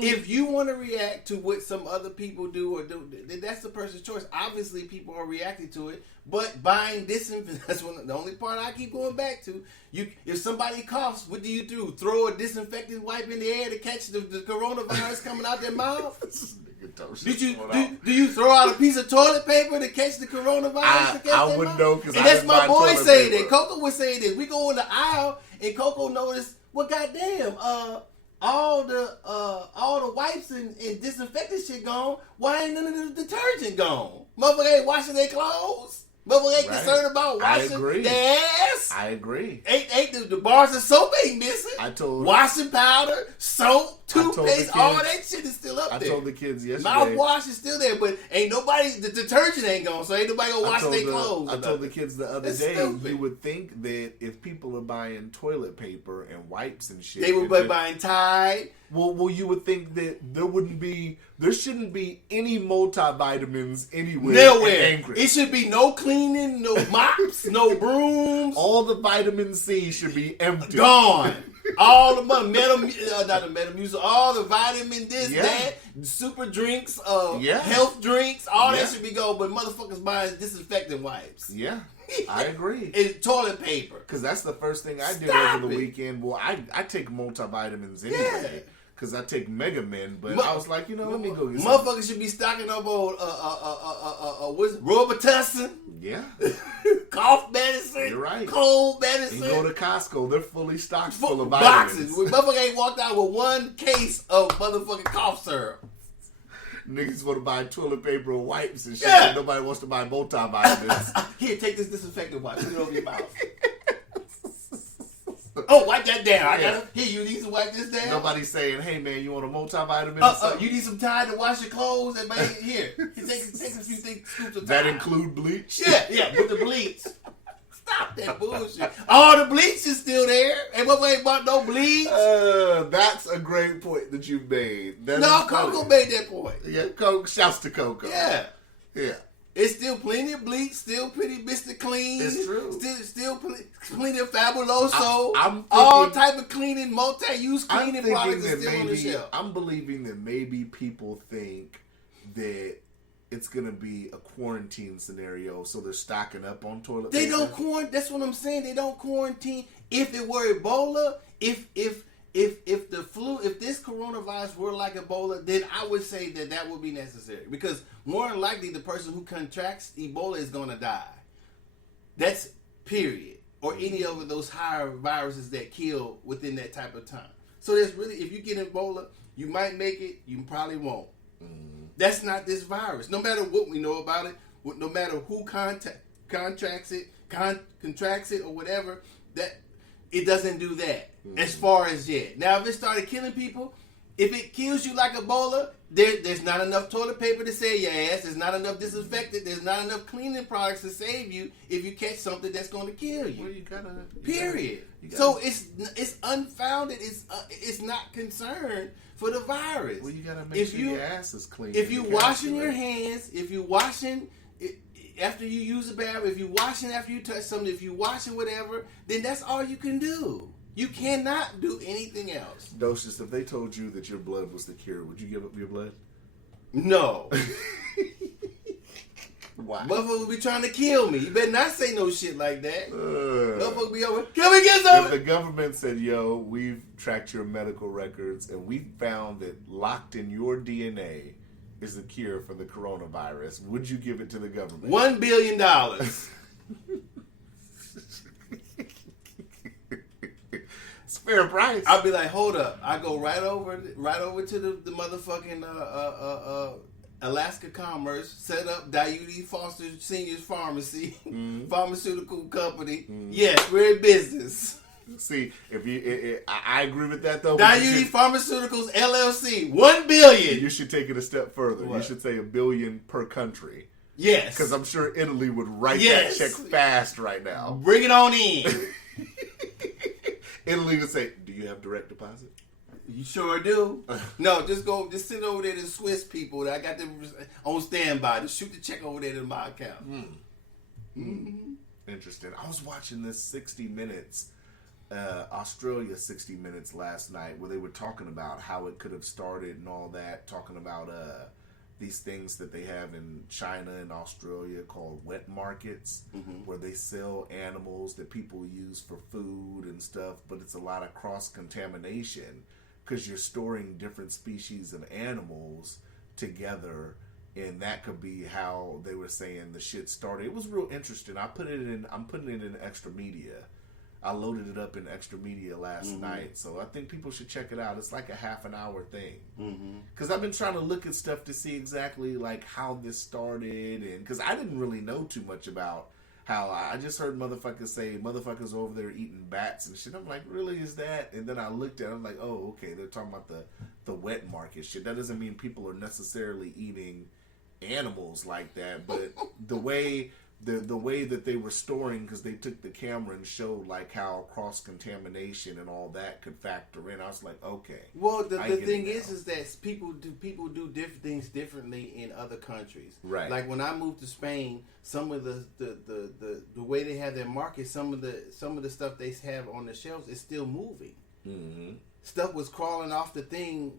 if you want to react to what some other people do or do, then that's the person's choice. Obviously, people are reacting to it, but buying disinfectant, that's the only part I keep going back to. If somebody coughs, what do you do? Throw a disinfectant wipe in the air to catch the coronavirus coming out their mouth? Do you throw out a piece of toilet paper to catch the coronavirus? I wouldn't know because that's my boy saying that. Coco was saying this. We go in the aisle and Coco noticed, well, goddamn, all the wipes and disinfectant shit gone. Why ain't none of the detergent gone? Motherfucker ain't washing their clothes. Motherfucker ain't concerned about washing their ass. I agree. Ain't the bars of soap ain't missing. Washing powder, soap, toothpaste, all that shit is still up there. I told the kids yesterday. Mouthwash is still there, but ain't nobody, the detergent ain't gone, so ain't nobody gonna wash their clothes. I told the kids the other day, you would think that if people are buying toilet paper and wipes and shit, they would be buying Tide. Well, you would think that there shouldn't be any multivitamins anywhere. Nowhere. It should be no cleaning, no mops, no brooms. All the vitamin C should be empty. Gone. All the Metamucil, all the vitamin that, super drinks, health drinks, all that should be gone. But motherfuckers buying disinfectant wipes. Yeah. I agree. And toilet paper. Because that's the first thing I did over the weekend. Well, I take multivitamins anyway. Yeah. Because I take Mega Men, but I was like, let me go get some. Motherfuckers should be stocking up on what's it? Robitussin. Yeah. Cough medicine. You're right. Cold medicine. You go to Costco, they're fully stocked full of vitamins. Boxes. Motherfucker ain't walked out with one case of motherfucking cough syrup. Niggas want to buy toilet paper and wipes and shit. Yeah. Nobody wants to buy multivitamins. Here, take this disinfectant wipe. Put it over your mouth. Oh, wipe that down. Here, you need to wipe this down. Nobody's saying, hey man, you want a multivitamin? You need some Tide to wash your take a few scoops of Tide. That include bleach? Yeah, with the bleach. Stop that bullshit. All the bleach is still there. And what ain't bought no bleach? That's a great point that you've made. Coco made that point. Yeah, Coco. Shouts to Coco. Yeah. Yeah. It's still plenty of bleach, still pretty Mr. Clean. It's true. Still plenty of Fabuloso. I'm thinking, all type of cleaning, multi-use cleaning products are still on the shelf. I'm believing that maybe people think that it's going to be a quarantine scenario, so they're stocking up on toilet paper. They don't quarantine. That's what I'm saying. They don't quarantine. If it were Ebola, if the flu, if this coronavirus were like Ebola, then I would say that would be necessary. Because more than likely, the person who contracts Ebola is going to die. That's period. Or any of those higher viruses that kill within that type of time. So there's really, if you get Ebola, you might make it, you probably won't. That's not this virus. No matter what we know about it, no matter who contracts it, or whatever, that it doesn't do that as far as yet. Now, if it started killing people, if it kills you like Ebola, there's not enough toilet paper to save your ass. There's not enough disinfectant. There's not enough cleaning products to save you if you catch something that's going to kill you. Well, Period. So it's unfounded. It's not concerned for the virus. Well, you gotta make sure your ass is clean. If you washing your hands, if you washing after you use a bath, if you washing after you touch something, if you washing whatever, then that's all you can do. You cannot do anything else. Docious, if they told you that your blood was the cure, would you give up your blood? No. Why? Motherfucker will be trying to kill me. You better not say no shit like that. Motherfucker be over. Can we get some? If the government said, yo, we've tracked your medical records and we found that locked in your DNA is the cure for the coronavirus, would you give it to the government? $1 billion. It's fair price. I'll be like, hold up. I go right over to the motherfucking Alaska Commerce set up Diuti Foster Senior's Pharmacy, pharmaceutical company. Yes, we're in business. See, I agree with that though. Diuti Pharmaceuticals LLC, $1 billion. You should take it a step further. What? You should say $1 billion per country. Yes, Because I'm sure Italy would write Yes. that check fast right now. bring it on in. Italy would say, "Do you have direct deposit?" You sure do. No, just send over there to Swiss people. I got them on standby. Just shoot the check over there to my account. Interesting. I was watching this 60 Minutes, Australia 60 Minutes last night, where they were talking about how it could have started and all that, talking about these things that they have in China and Australia called wet markets, where they sell animals that people use for food and stuff, but it's a lot of cross-contamination because you're storing different species of animals together, and that could be how they were saying the shit started. It was real interesting. I'm putting it in Extra Media. I loaded it up in Extra Media last night, so I think people should check it out. It's like a half an hour thing. Because I've been trying to look at stuff to see exactly like how this started, and because I didn't really know too much about how I just heard motherfuckers say motherfuckers over there eating bats and shit. I'm like, really, is that? And then I looked at it, I'm like, oh, okay, they're talking about the wet market shit. That doesn't mean people are necessarily eating animals like that, but the way that they were storing, because they took the camera and showed like how cross contamination and all that could factor in. I was like, okay. Well, the get thing it now. is that people do different things differently in other countries. Right. Like when I moved to Spain, some of the way they have their market, some of the stuff they have on the shelves is still moving. Stuff was crawling off the thing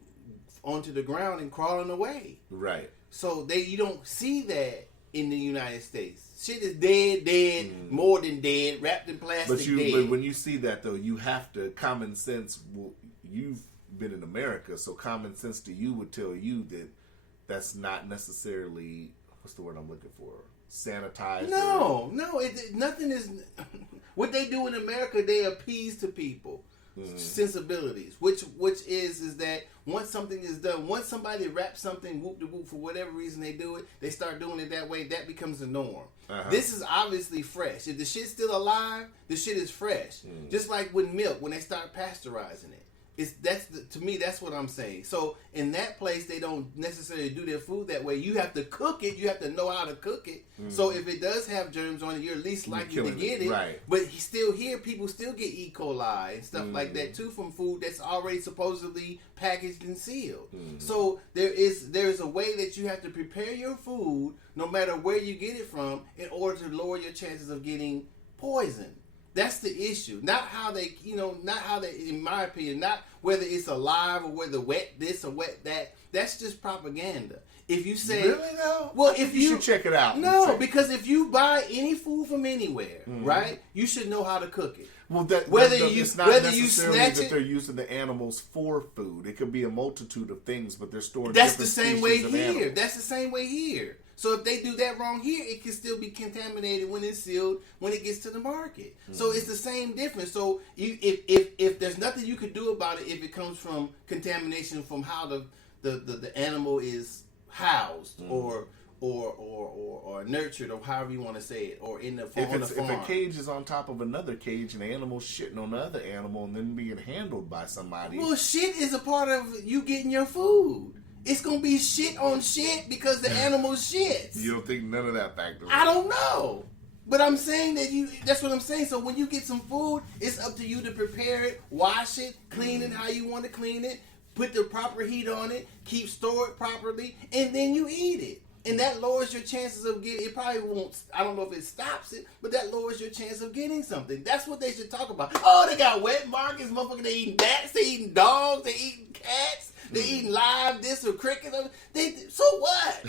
onto the ground and crawling away. Right. So you don't see that in the United States. Shit is dead, more than dead, wrapped in plastic. But when you see that though, you have to common sense. Well, you've been in America, so common sense to you would tell you that that's not necessarily, what's the word I'm looking for? Sanitized. No, nothing is. What they do in America, they appease to people. Sensibilities, which is that once something is done, once somebody wraps something whoop de whoop for whatever reason they do it, they start doing it that way. That becomes the norm. This is obviously fresh. If the shit's still alive, the shit is fresh. Just like with milk, when they start pasteurizing it, to me that's what I'm saying. So in that place, they don't necessarily do their food that way. You have to cook it. You have to know how to cook it. So if it does have germs on it, you're at least likely to get it. Right. But still here, people still get E. coli and stuff like that too from food that's already supposedly packaged and sealed. So there's a way that you have to prepare your food, no matter where you get it from, in order to lower your chances of getting poisoned. That's the issue. Not how they, in my opinion, not whether it's alive or whether wet this or wet that. That's just propaganda. If you say, really though, well, if you should check it out. No, because if you buy any food from anywhere, right, you should know how to cook it. Well, it's not necessarily that they're using the animals for food. It could be a multitude of things, but they're storing. That's the different same way species of here. animals. That's the same way here. So if they do that wrong here, it can still be contaminated when it's sealed when it gets to the market. So it's the same difference. So if there's nothing you could do about it, if it comes from contamination from how the animal is housed or nurtured, or however you want to say it, or on the farm. If a cage is on top of another cage and the animal's shitting on the other animal and then being handled by somebody. Well, shit is a part of you getting your food. It's gonna be shit on shit because the animal shits. You don't think none of that factors? I don't know. But I'm saying that's what I'm saying. So when you get some food, it's up to you to prepare it, wash it, clean it how you want to clean it, put the proper heat on it, store it properly, and then you eat it. And that lowers your chances of getting, it probably won't, I don't know if it stops it, but that lowers your chance of getting something. That's what they should talk about. Oh, they got wet markets, motherfucker, they eating bats, they eating dogs, they eating cats, they eating live this or crickets. So what?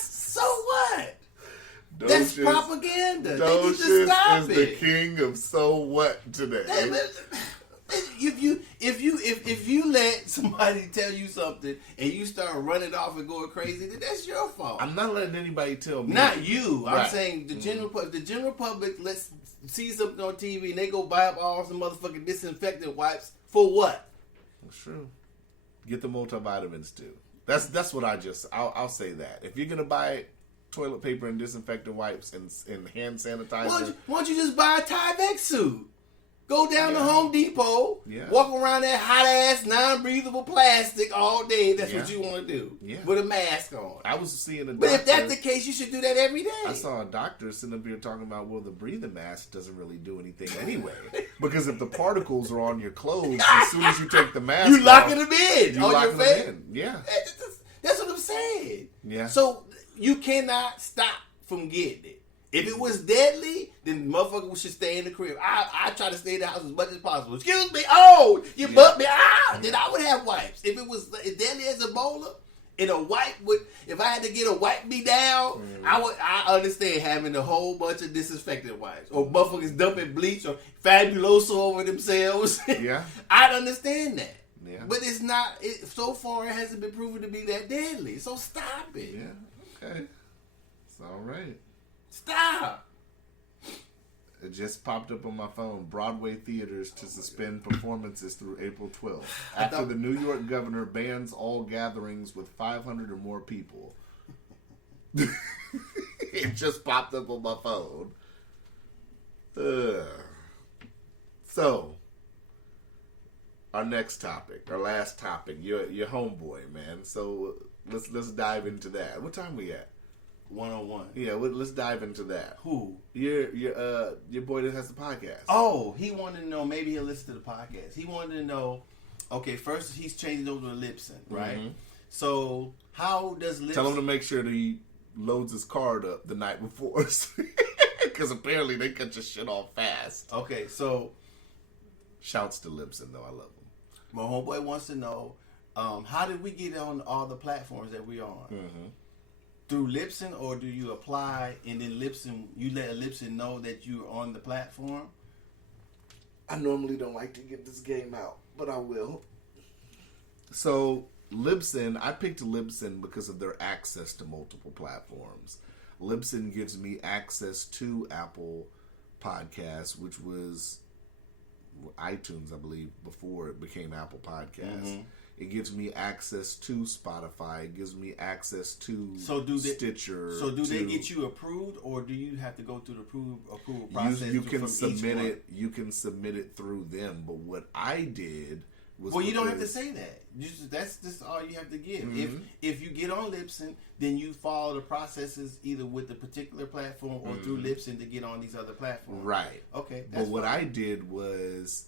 So what? That's propaganda. They need to stop is it. the king of so what today. If you let somebody tell you something and you start running off and going crazy, then that's your fault. I'm not letting anybody tell me. Not you. Right. I'm saying the general public. Let's see something on TV and they go buy up all some motherfucking disinfectant wipes for what? That's true. Get the multivitamins too. That's what I'll say that. If you're gonna buy toilet paper and disinfectant wipes and hand sanitizer, Why don't you just buy a Tyvek suit? Go down to Home Depot, walk around that hot ass non-breathable plastic all day. That's what you want to do with a mask on. I was seeing a doctor. But if that's the case, you should do that every day. I saw a doctor sitting up here talking about, well, the breathing mask doesn't really do anything anyway. Because if the particles are on your clothes, as soon as you take the mask you locking off, them in on your face. Yeah. That's what I'm saying. Yeah. So you cannot stop from getting it. If it was deadly, then motherfucker should stay in the crib. I try to stay in the house as much as possible. Excuse me. Oh, you butt me. Then I would have wipes. If it was as deadly as Ebola, and a wipe would, if I had to get a wipe me down, I understand having a whole bunch of disinfectant wipes. Or motherfuckers dumping bleach or Fabuloso over themselves. Yeah. I'd understand that. Yeah. But it's not, so far it hasn't been proven to be that deadly. So stop it. Yeah. Okay. It's all right. Stop. It just popped up on my phone. Broadway theaters to suspend performances through April 12th. After the New York governor bans all gatherings with 500 or more people. It just popped up on my phone. So, our next topic, our last topic, your homeboy, man. So let's dive into that. What time we at? 101. Yeah, let's dive into that. Who? Your boy that has the podcast. Oh, he wanted to know, maybe he'll listen to the podcast. He wanted to know, okay, first he's changing over to Libsyn, right? Mm-hmm. So how does Libsyn... Tell him to make sure that he loads his card up the night before. Because apparently they cut your shit off fast. Okay, so... Shouts to Libsyn, though. I love him. My homeboy wants to know, how did we get on all the platforms that we're on? Mm-hmm. Through Libsyn, or do you apply and then you let Libsyn know that you're on the platform? I normally don't like to get this game out, but I will. So Libsyn, I picked Libsyn because of their access to multiple platforms. Libsyn gives me access to Apple Podcasts, which was iTunes, I believe, before it became Apple Podcasts. Mm-hmm. It gives me access to Spotify. It gives me access to Stitcher. So do they get you approved, or do you have to go through the approval process? You can submit it. You can submit it through them. But what I did was, well, you don't have to say that. That's just all you have to give. Mm-hmm. If you get on Libsyn, then you follow the processes either with the particular platform or through Libsyn to get on these other platforms. Right. Okay. But what I did was,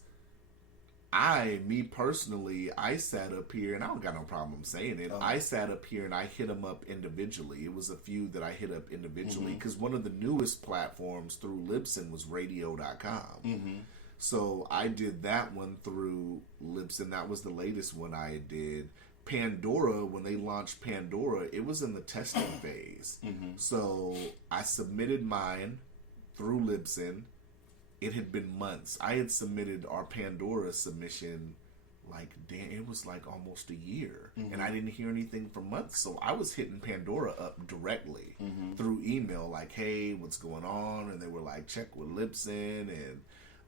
me personally, I sat up here, and I don't got no problem saying it. I sat up here and I hit them up individually. It was a few that I hit up individually because one of the newest platforms through Libsyn was radio.com. Mm-hmm. So I did that one through Libsyn. That was the latest one I did. Pandora, when they launched Pandora, it was in the testing phase. Mm-hmm. So I submitted mine through Libsyn. It had been months. I had submitted our Pandora submission, it was like almost a year. Mm-hmm. And I didn't hear anything for months. So I was hitting Pandora up directly through email, like, hey, what's going on? And they were like, check with Libsyn. And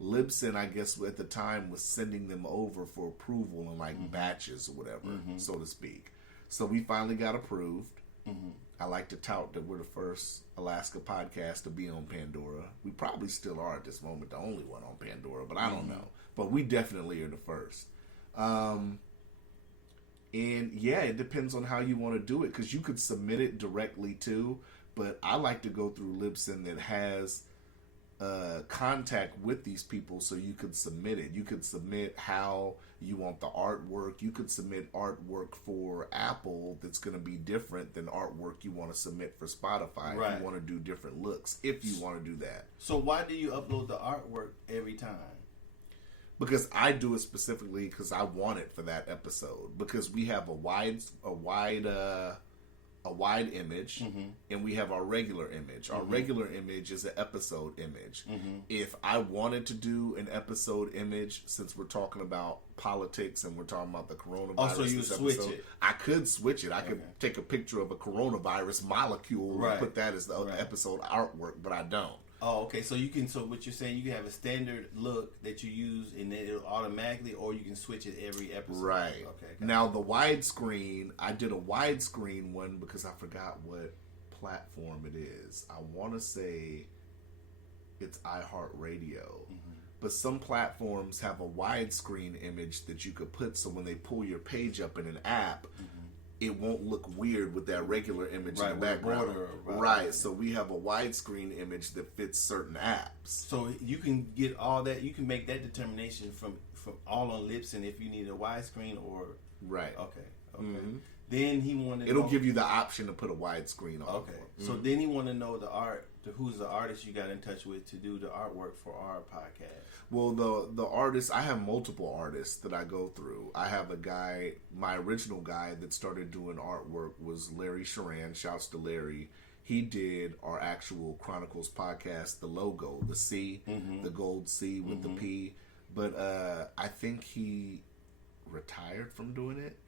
Libsyn, I guess, at the time was sending them over for approval in batches or whatever, so to speak. So we finally got approved. Mm-hmm. I like to tout that we're the first Alaska podcast to be on Pandora. We probably still are at this moment, the only one on Pandora, but I don't know. But we definitely are the first. And yeah, it depends on how you want to do it, because you could submit it directly too, but I like to go through Libsyn that has contact with these people, so you could submit it. You could submit how you want the artwork. You could submit artwork for Apple that's going to be different than artwork you want to submit for Spotify. Right. If you want to do different looks, if you want to do that. So why do you upload the artwork every time? Because I do it specifically because I want it for that episode. Because we have a wide image, and we have our regular image. Our regular image is an episode image. If I wanted to do an episode image, since we're talking about politics and we're talking about the coronavirus, so you switch it. I could switch it. I could take a picture of a coronavirus molecule and put that as the episode artwork, but I don't. Oh, okay. So you can. So what you're saying, you can have a standard look that you use, and then it'll automatically, or you can switch it every episode. Right. Okay. Now the widescreen, I did a widescreen one because I forgot what platform it is. I want to say it's iHeartRadio. But some platforms have a widescreen image that you could put, so when they pull your page up in an app, it won't look weird with that regular image in the background. Right. So we have a widescreen image that fits certain apps. So you can get all that. You can make that determination from all on Libsyn if you need a widescreen or Right. Okay. Then he wanted. It'll give you the option to put a widescreen on. Okay. So then he wanted to know who's the artist you got in touch with to do the artwork for our podcast. Well, the artists, I have multiple artists that I go through. I have a guy, my original guy that started doing artwork was Larry Sharan. Shouts to Larry. He did our actual Chronicles podcast, the logo, the C, the gold C with the P. But I think he retired from doing it.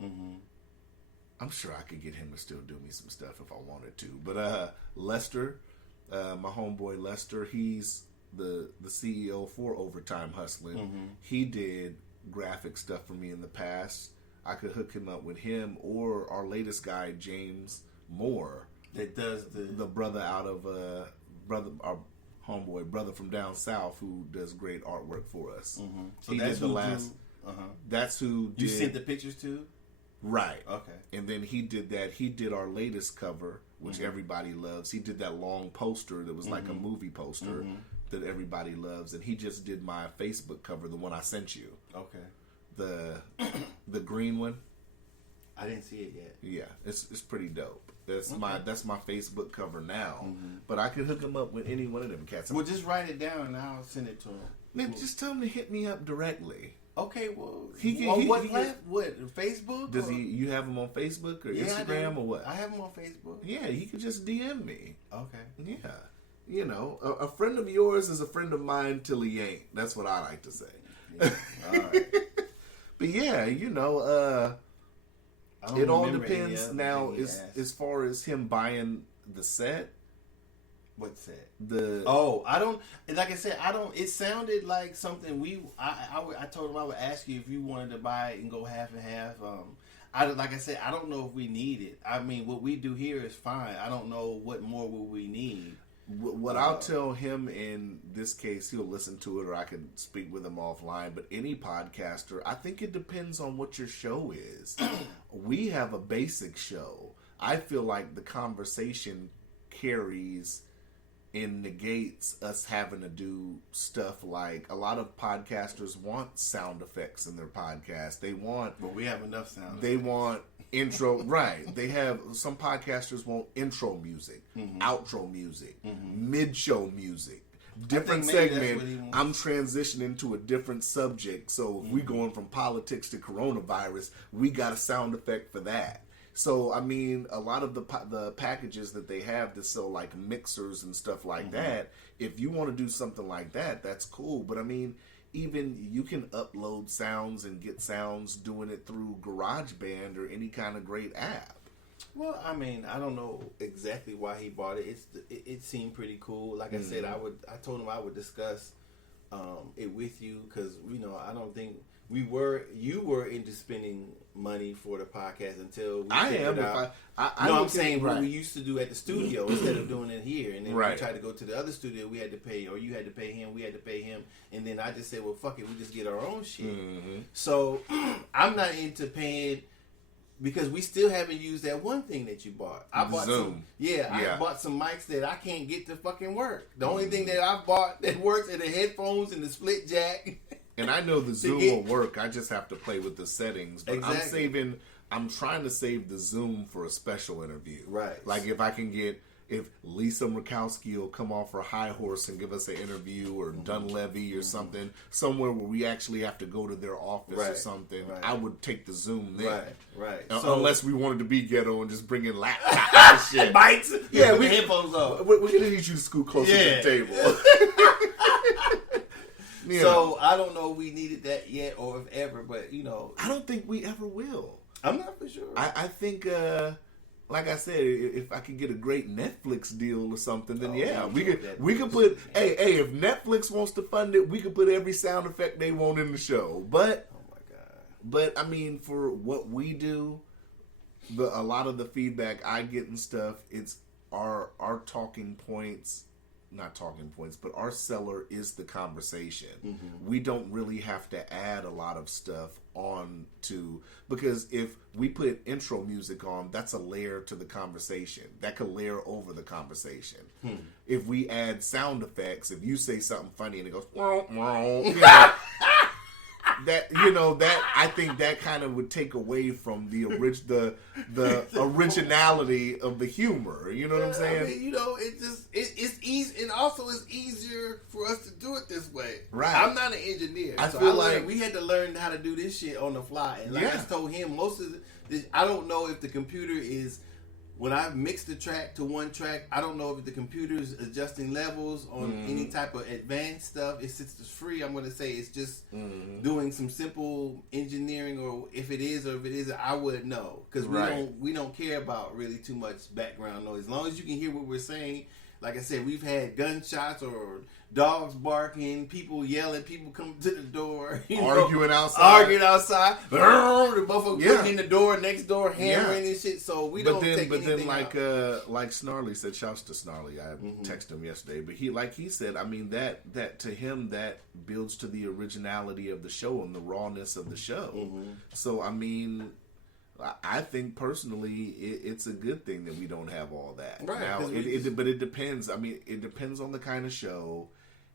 I'm sure I could get him to still do me some stuff if I wanted to. But Lester, my homeboy Lester, he's the CEO for Overtime Hustling. He did graphic stuff for me in the past. I could hook him up with him or our latest guy, James Moore, that does the brother out of our homeboy brother from down south who does great artwork for us. So he that's did the who last. That's who you did, sent the pictures to. Right. Okay. And then he did that. He did our latest cover, which everybody loves. He did that long poster that was like a movie poster that everybody loves. And he just did my Facebook cover, the one I sent you. Okay. The green one. I didn't see it yet. Yeah, it's pretty dope. That's my Facebook cover now. But I could hook him up with any one of them cats. Well, just write it down and I'll send it to him. Man, just tell him to hit me up directly. Okay, well, what Facebook? Does you have him on Facebook or Instagram or what? I have him on Facebook. Yeah, he could just DM me. Okay. Yeah. You know, a friend of yours is a friend of mine till he ain't. That's what I like to say. Yeah. All right. But yeah, you know, it all depends now as far as him buying the set. What's that? I don't. Like I said, I don't. It sounded like something I told him I would ask you if you wanted to buy it and go half and half. Like I said, I don't know if we need it. I mean, what we do here is fine. I don't know what more will we need. What I'll tell him in this case, he'll listen to it, or I can speak with him offline. But any podcaster, I think it depends on what your show is. We have a basic show. I feel like the conversation carries and negates us having to do stuff like a lot of podcasters want sound effects in their podcast. But we have enough sound. They want intro, right. They have, some podcasters want intro music, outro music, mid-show music, different segment. I'm transitioning to a different subject. So if we're going from politics to coronavirus, we got a sound effect for that. So, I mean, a lot of the packages that they have to sell, like mixers and stuff like that, if you want to do something like that, that's cool. But, I mean, even you can upload sounds and get sounds doing it through GarageBand or any kind of great app. Well, I mean, I don't know exactly why he bought it. It seemed pretty cool. Like I said, I told him I would discuss it with you because, you know, I don't think you were into spending money for the podcast until we figured out. I'm saying what we used to do at the studio instead of doing it here, and then we tried to go to the other studio. We had to pay, or you had to pay him. We had to pay him, and then I just said, "Well, fuck it, we just get our own shit." So I'm not into paying because we still haven't used that one thing that you bought. I bought Zoom. I bought some mics that I can't get to fucking work. The only thing that I bought that works are the headphones and the split jack. And I know the Zoom will work. I just have to play with the settings. But I'm trying to save the Zoom for a special interview. Right. Like if Lisa Murkowski will come off her high horse and give us an interview, or Dunleavy or something, somewhere where we actually have to go to their office or something, I would take the Zoom there. Right. Unless we wanted to be ghetto and just bring in laptops and shit. Mics? Yeah, we headphones on. We're going to need you to scoot closer to the table. Yeah. So I don't know if we needed that yet or if ever, but you know, I don't think we ever will. I'm not for sure. I think like I said, if I could get a great Netflix deal or something, then Oh, we could put. Hey, if Netflix wants to fund it, we could put every sound effect they want in the show. But Oh my god. But I mean, for what we do, a lot of the feedback I get and stuff, it's our talking points, not talking points, but our seller is the conversation. Mm-hmm. We don't really have to add a lot of stuff on to, because if we put intro music on, that's a layer to the conversation. That could layer over the conversation. If we add sound effects, if you say something funny and it goes, that I think that kind of would take away from the originality of the humor. You know what I'm saying? I mean, it's easy, and also it's easier for us to do it this way. Right. I'm not an engineer. I feel like we had to learn how to do this shit on the fly. And like Yeah. I told him, most of this, I don't know if the computer is. When I mix the track to one track, I don't know if the computer's adjusting levels on any type of advanced stuff. It's free. I'm going to say it's just doing some simple engineering, or if it is or if it isn't, I wouldn't know, because we don't care about really too much background noise. As long as you can hear what we're saying. Like I said, we've had gunshots or dogs barking, people yelling, people coming to the door, arguing outside. The motherfucker Yeah. putting in the door next door, hammering and shit. So we don't take anything out. Like Snarly said, shouts to Snarly. I texted him yesterday, but he said, I mean, that to him, that builds to the originality of the show and the rawness of the show. So I mean, I think personally, it's a good thing that we don't have all that. Right, Now, 'cause but it depends. I mean, it depends on the kind of show.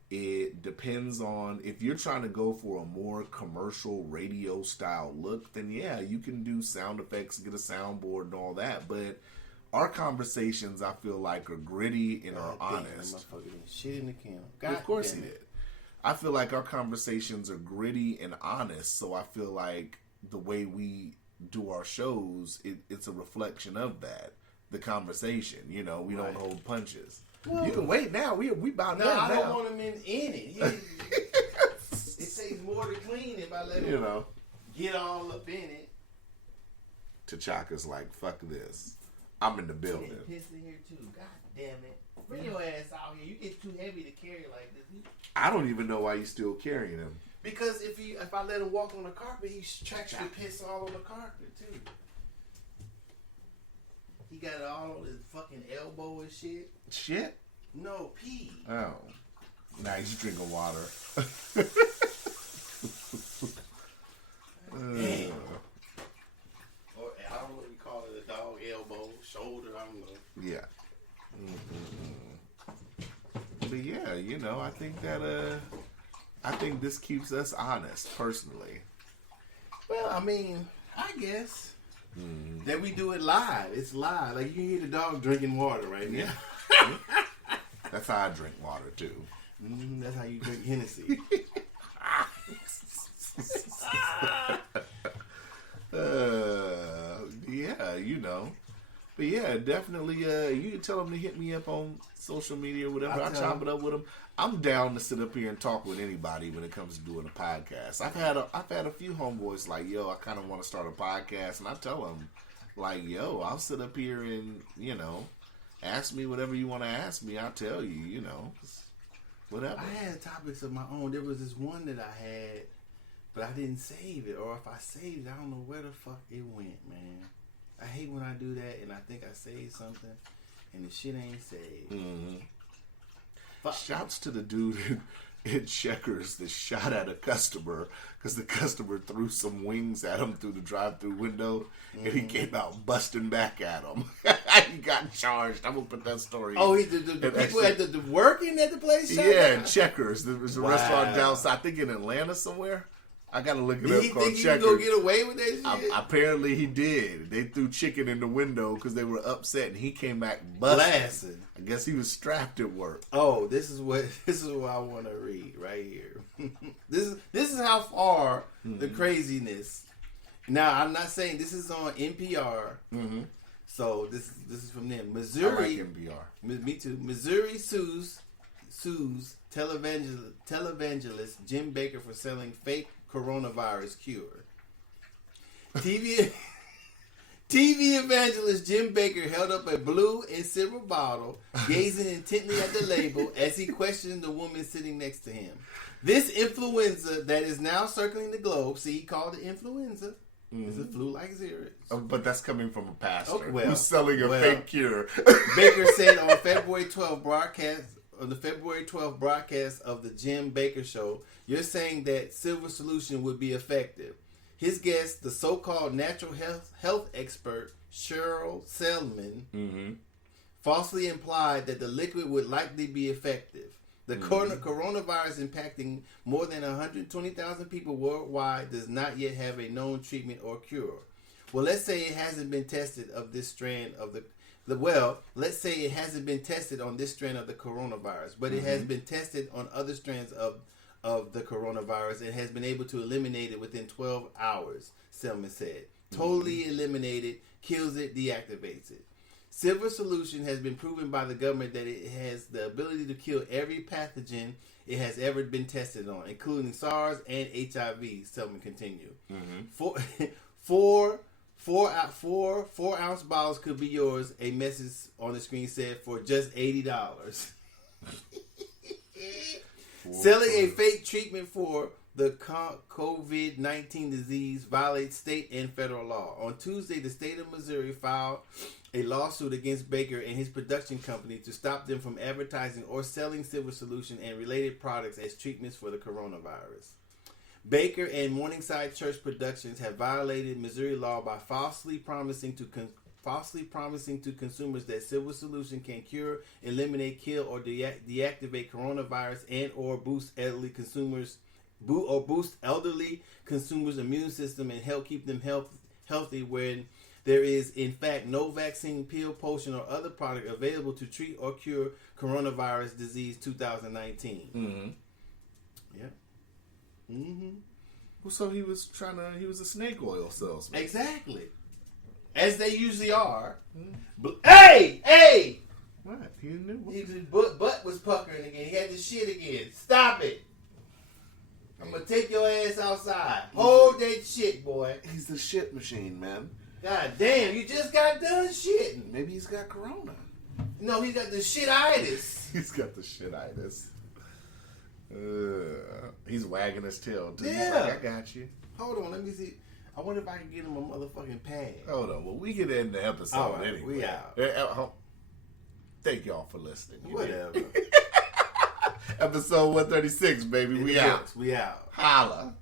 It depends on, if you're trying to go for a more commercial radio style look, then yeah, you can do sound effects, get a soundboard and all that. But our conversations, I feel like, are gritty and are honest. Shit in the camera. Of course he did. I feel like our conversations are gritty and honest, so I feel like the way we do our shows, it's a reflection of that. The conversation, we don't hold punches. Well, You can wait now. We about No, done I don't now. want him in it. It takes more to clean if I let him get all up in it. T'Chaka's like, fuck this. I'm in the building. Piss in here too. God damn it. Bring your ass out here. You get too heavy to carry like this. I don't even know why you still carrying him. Because if I let him walk on the carpet, he tracks the piss all on the carpet too. He got it all on his fucking elbow and shit. Shit? No, pee. Oh. Nah, he's drinking water. Damn. Or I don't know what we call it, a dog elbow, shoulder, I don't know. Yeah. But yeah, I think that I think this keeps us honest, personally. Well, I mean, I guess that we do it live. It's live. Like, you can hear the dog drinking water right now. That's how I drink water too. That's how you drink Hennessy. Yeah, But yeah, definitely. You can tell them to hit me up on social media or whatever. I'll chop it up with them. I'm down to sit up here and talk with anybody when it comes to doing a podcast. I've had a few homeboys like, yo, I kind of want to start a podcast, and I tell them like, yo, I'll sit up here and ask me whatever you want to ask me. I'll tell you, whatever. I had topics of my own. There was this one that I had, but I didn't save it. Or if I saved it, I don't know where the fuck it went, man. I hate when I do that and I think I saved something and the shit ain't saved. Shouts to the dude in Checkers that shot at a customer because the customer threw some wings at him through the drive-through window, and he came out busting back at him. He got charged. I'm gonna put that story. Oh, the people at the working at the place? Yeah, in Checkers. There was a restaurant down south, I think in Atlanta somewhere. I gotta look it up. Did he called think he Checkers. could go get away with that shit? Apparently he did. They threw chicken in the window because they were upset, and he came back busting. I guess he was strapped at work. Oh, this is what I want to read right here. This is how far the craziness. Now, I'm not saying this is on NPR. So this is from them. Missouri. I like NPR. Me too. Missouri sues televangelist Jim Baker for selling fake coronavirus cure. TV evangelist Jim Bakker held up a blue and silver bottle, gazing intently at the label as he questioned the woman sitting next to him. This influenza that is now circling the globe, see, he called it influenza. It's a flu like Xeris. But that's coming from a pastor Okay, who's selling a fake cure. Bakker said on February 12th broadcast, on the February 12th broadcast of the Jim Bakker Show, you're saying that Silver Solution would be effective. His guest, the so-called natural health expert Cheryl Selman, falsely implied that the liquid would likely be effective. The coronavirus impacting more than 120,000 people worldwide does not yet have a known treatment or cure. Well, let's say it hasn't been tested of this strand of let's say it hasn't been tested on this strand of the coronavirus, but it has been tested on other strands of the coronavirus and has been able to eliminate it within 12 hours, Selman said. Totally eliminate it, kills it, deactivates it. Silver Solution has been proven by the government that it has the ability to kill every pathogen it has ever been tested on, including SARS and HIV, Selman continued. 4 ounce bottles could be yours, a message on the screen said, for just $80. Selling a fake treatment for the COVID-19 disease violates state and federal law. On Tuesday, the state of Missouri filed a lawsuit against Bakker and his production company to stop them from advertising or selling Silver Solution and related products as treatments for the coronavirus. Bakker and Morningside Church Productions have violated Missouri law by falsely promising to consumers that Silver Solution can cure, eliminate, kill, or deactivate coronavirus and or boost elderly consumers' immune system and help keep them healthy when there is, in fact, no vaccine, pill, potion, or other product available to treat or cure coronavirus disease 2019. Yep. Well, so he was a snake oil salesman. Exactly. As they usually are. Hey! What? He knew. His butt was puckering again. He had the shit again. Stop it. I'm going to take your ass outside. Hold that shit, boy. He's the shit machine, man. God damn, you just got done shitting. Maybe he's got corona. No, he's got the shititis. He's got the shititis. He's wagging his tail, too. Yeah. He's like, I got you. Hold on, let me see. I wonder if I can get him a motherfucking pad. Hold on. Well, we get in the episode All right, anyway. we out. Thank y'all for listening. Whatever. Episode 136, baby. We out. We out. Holla.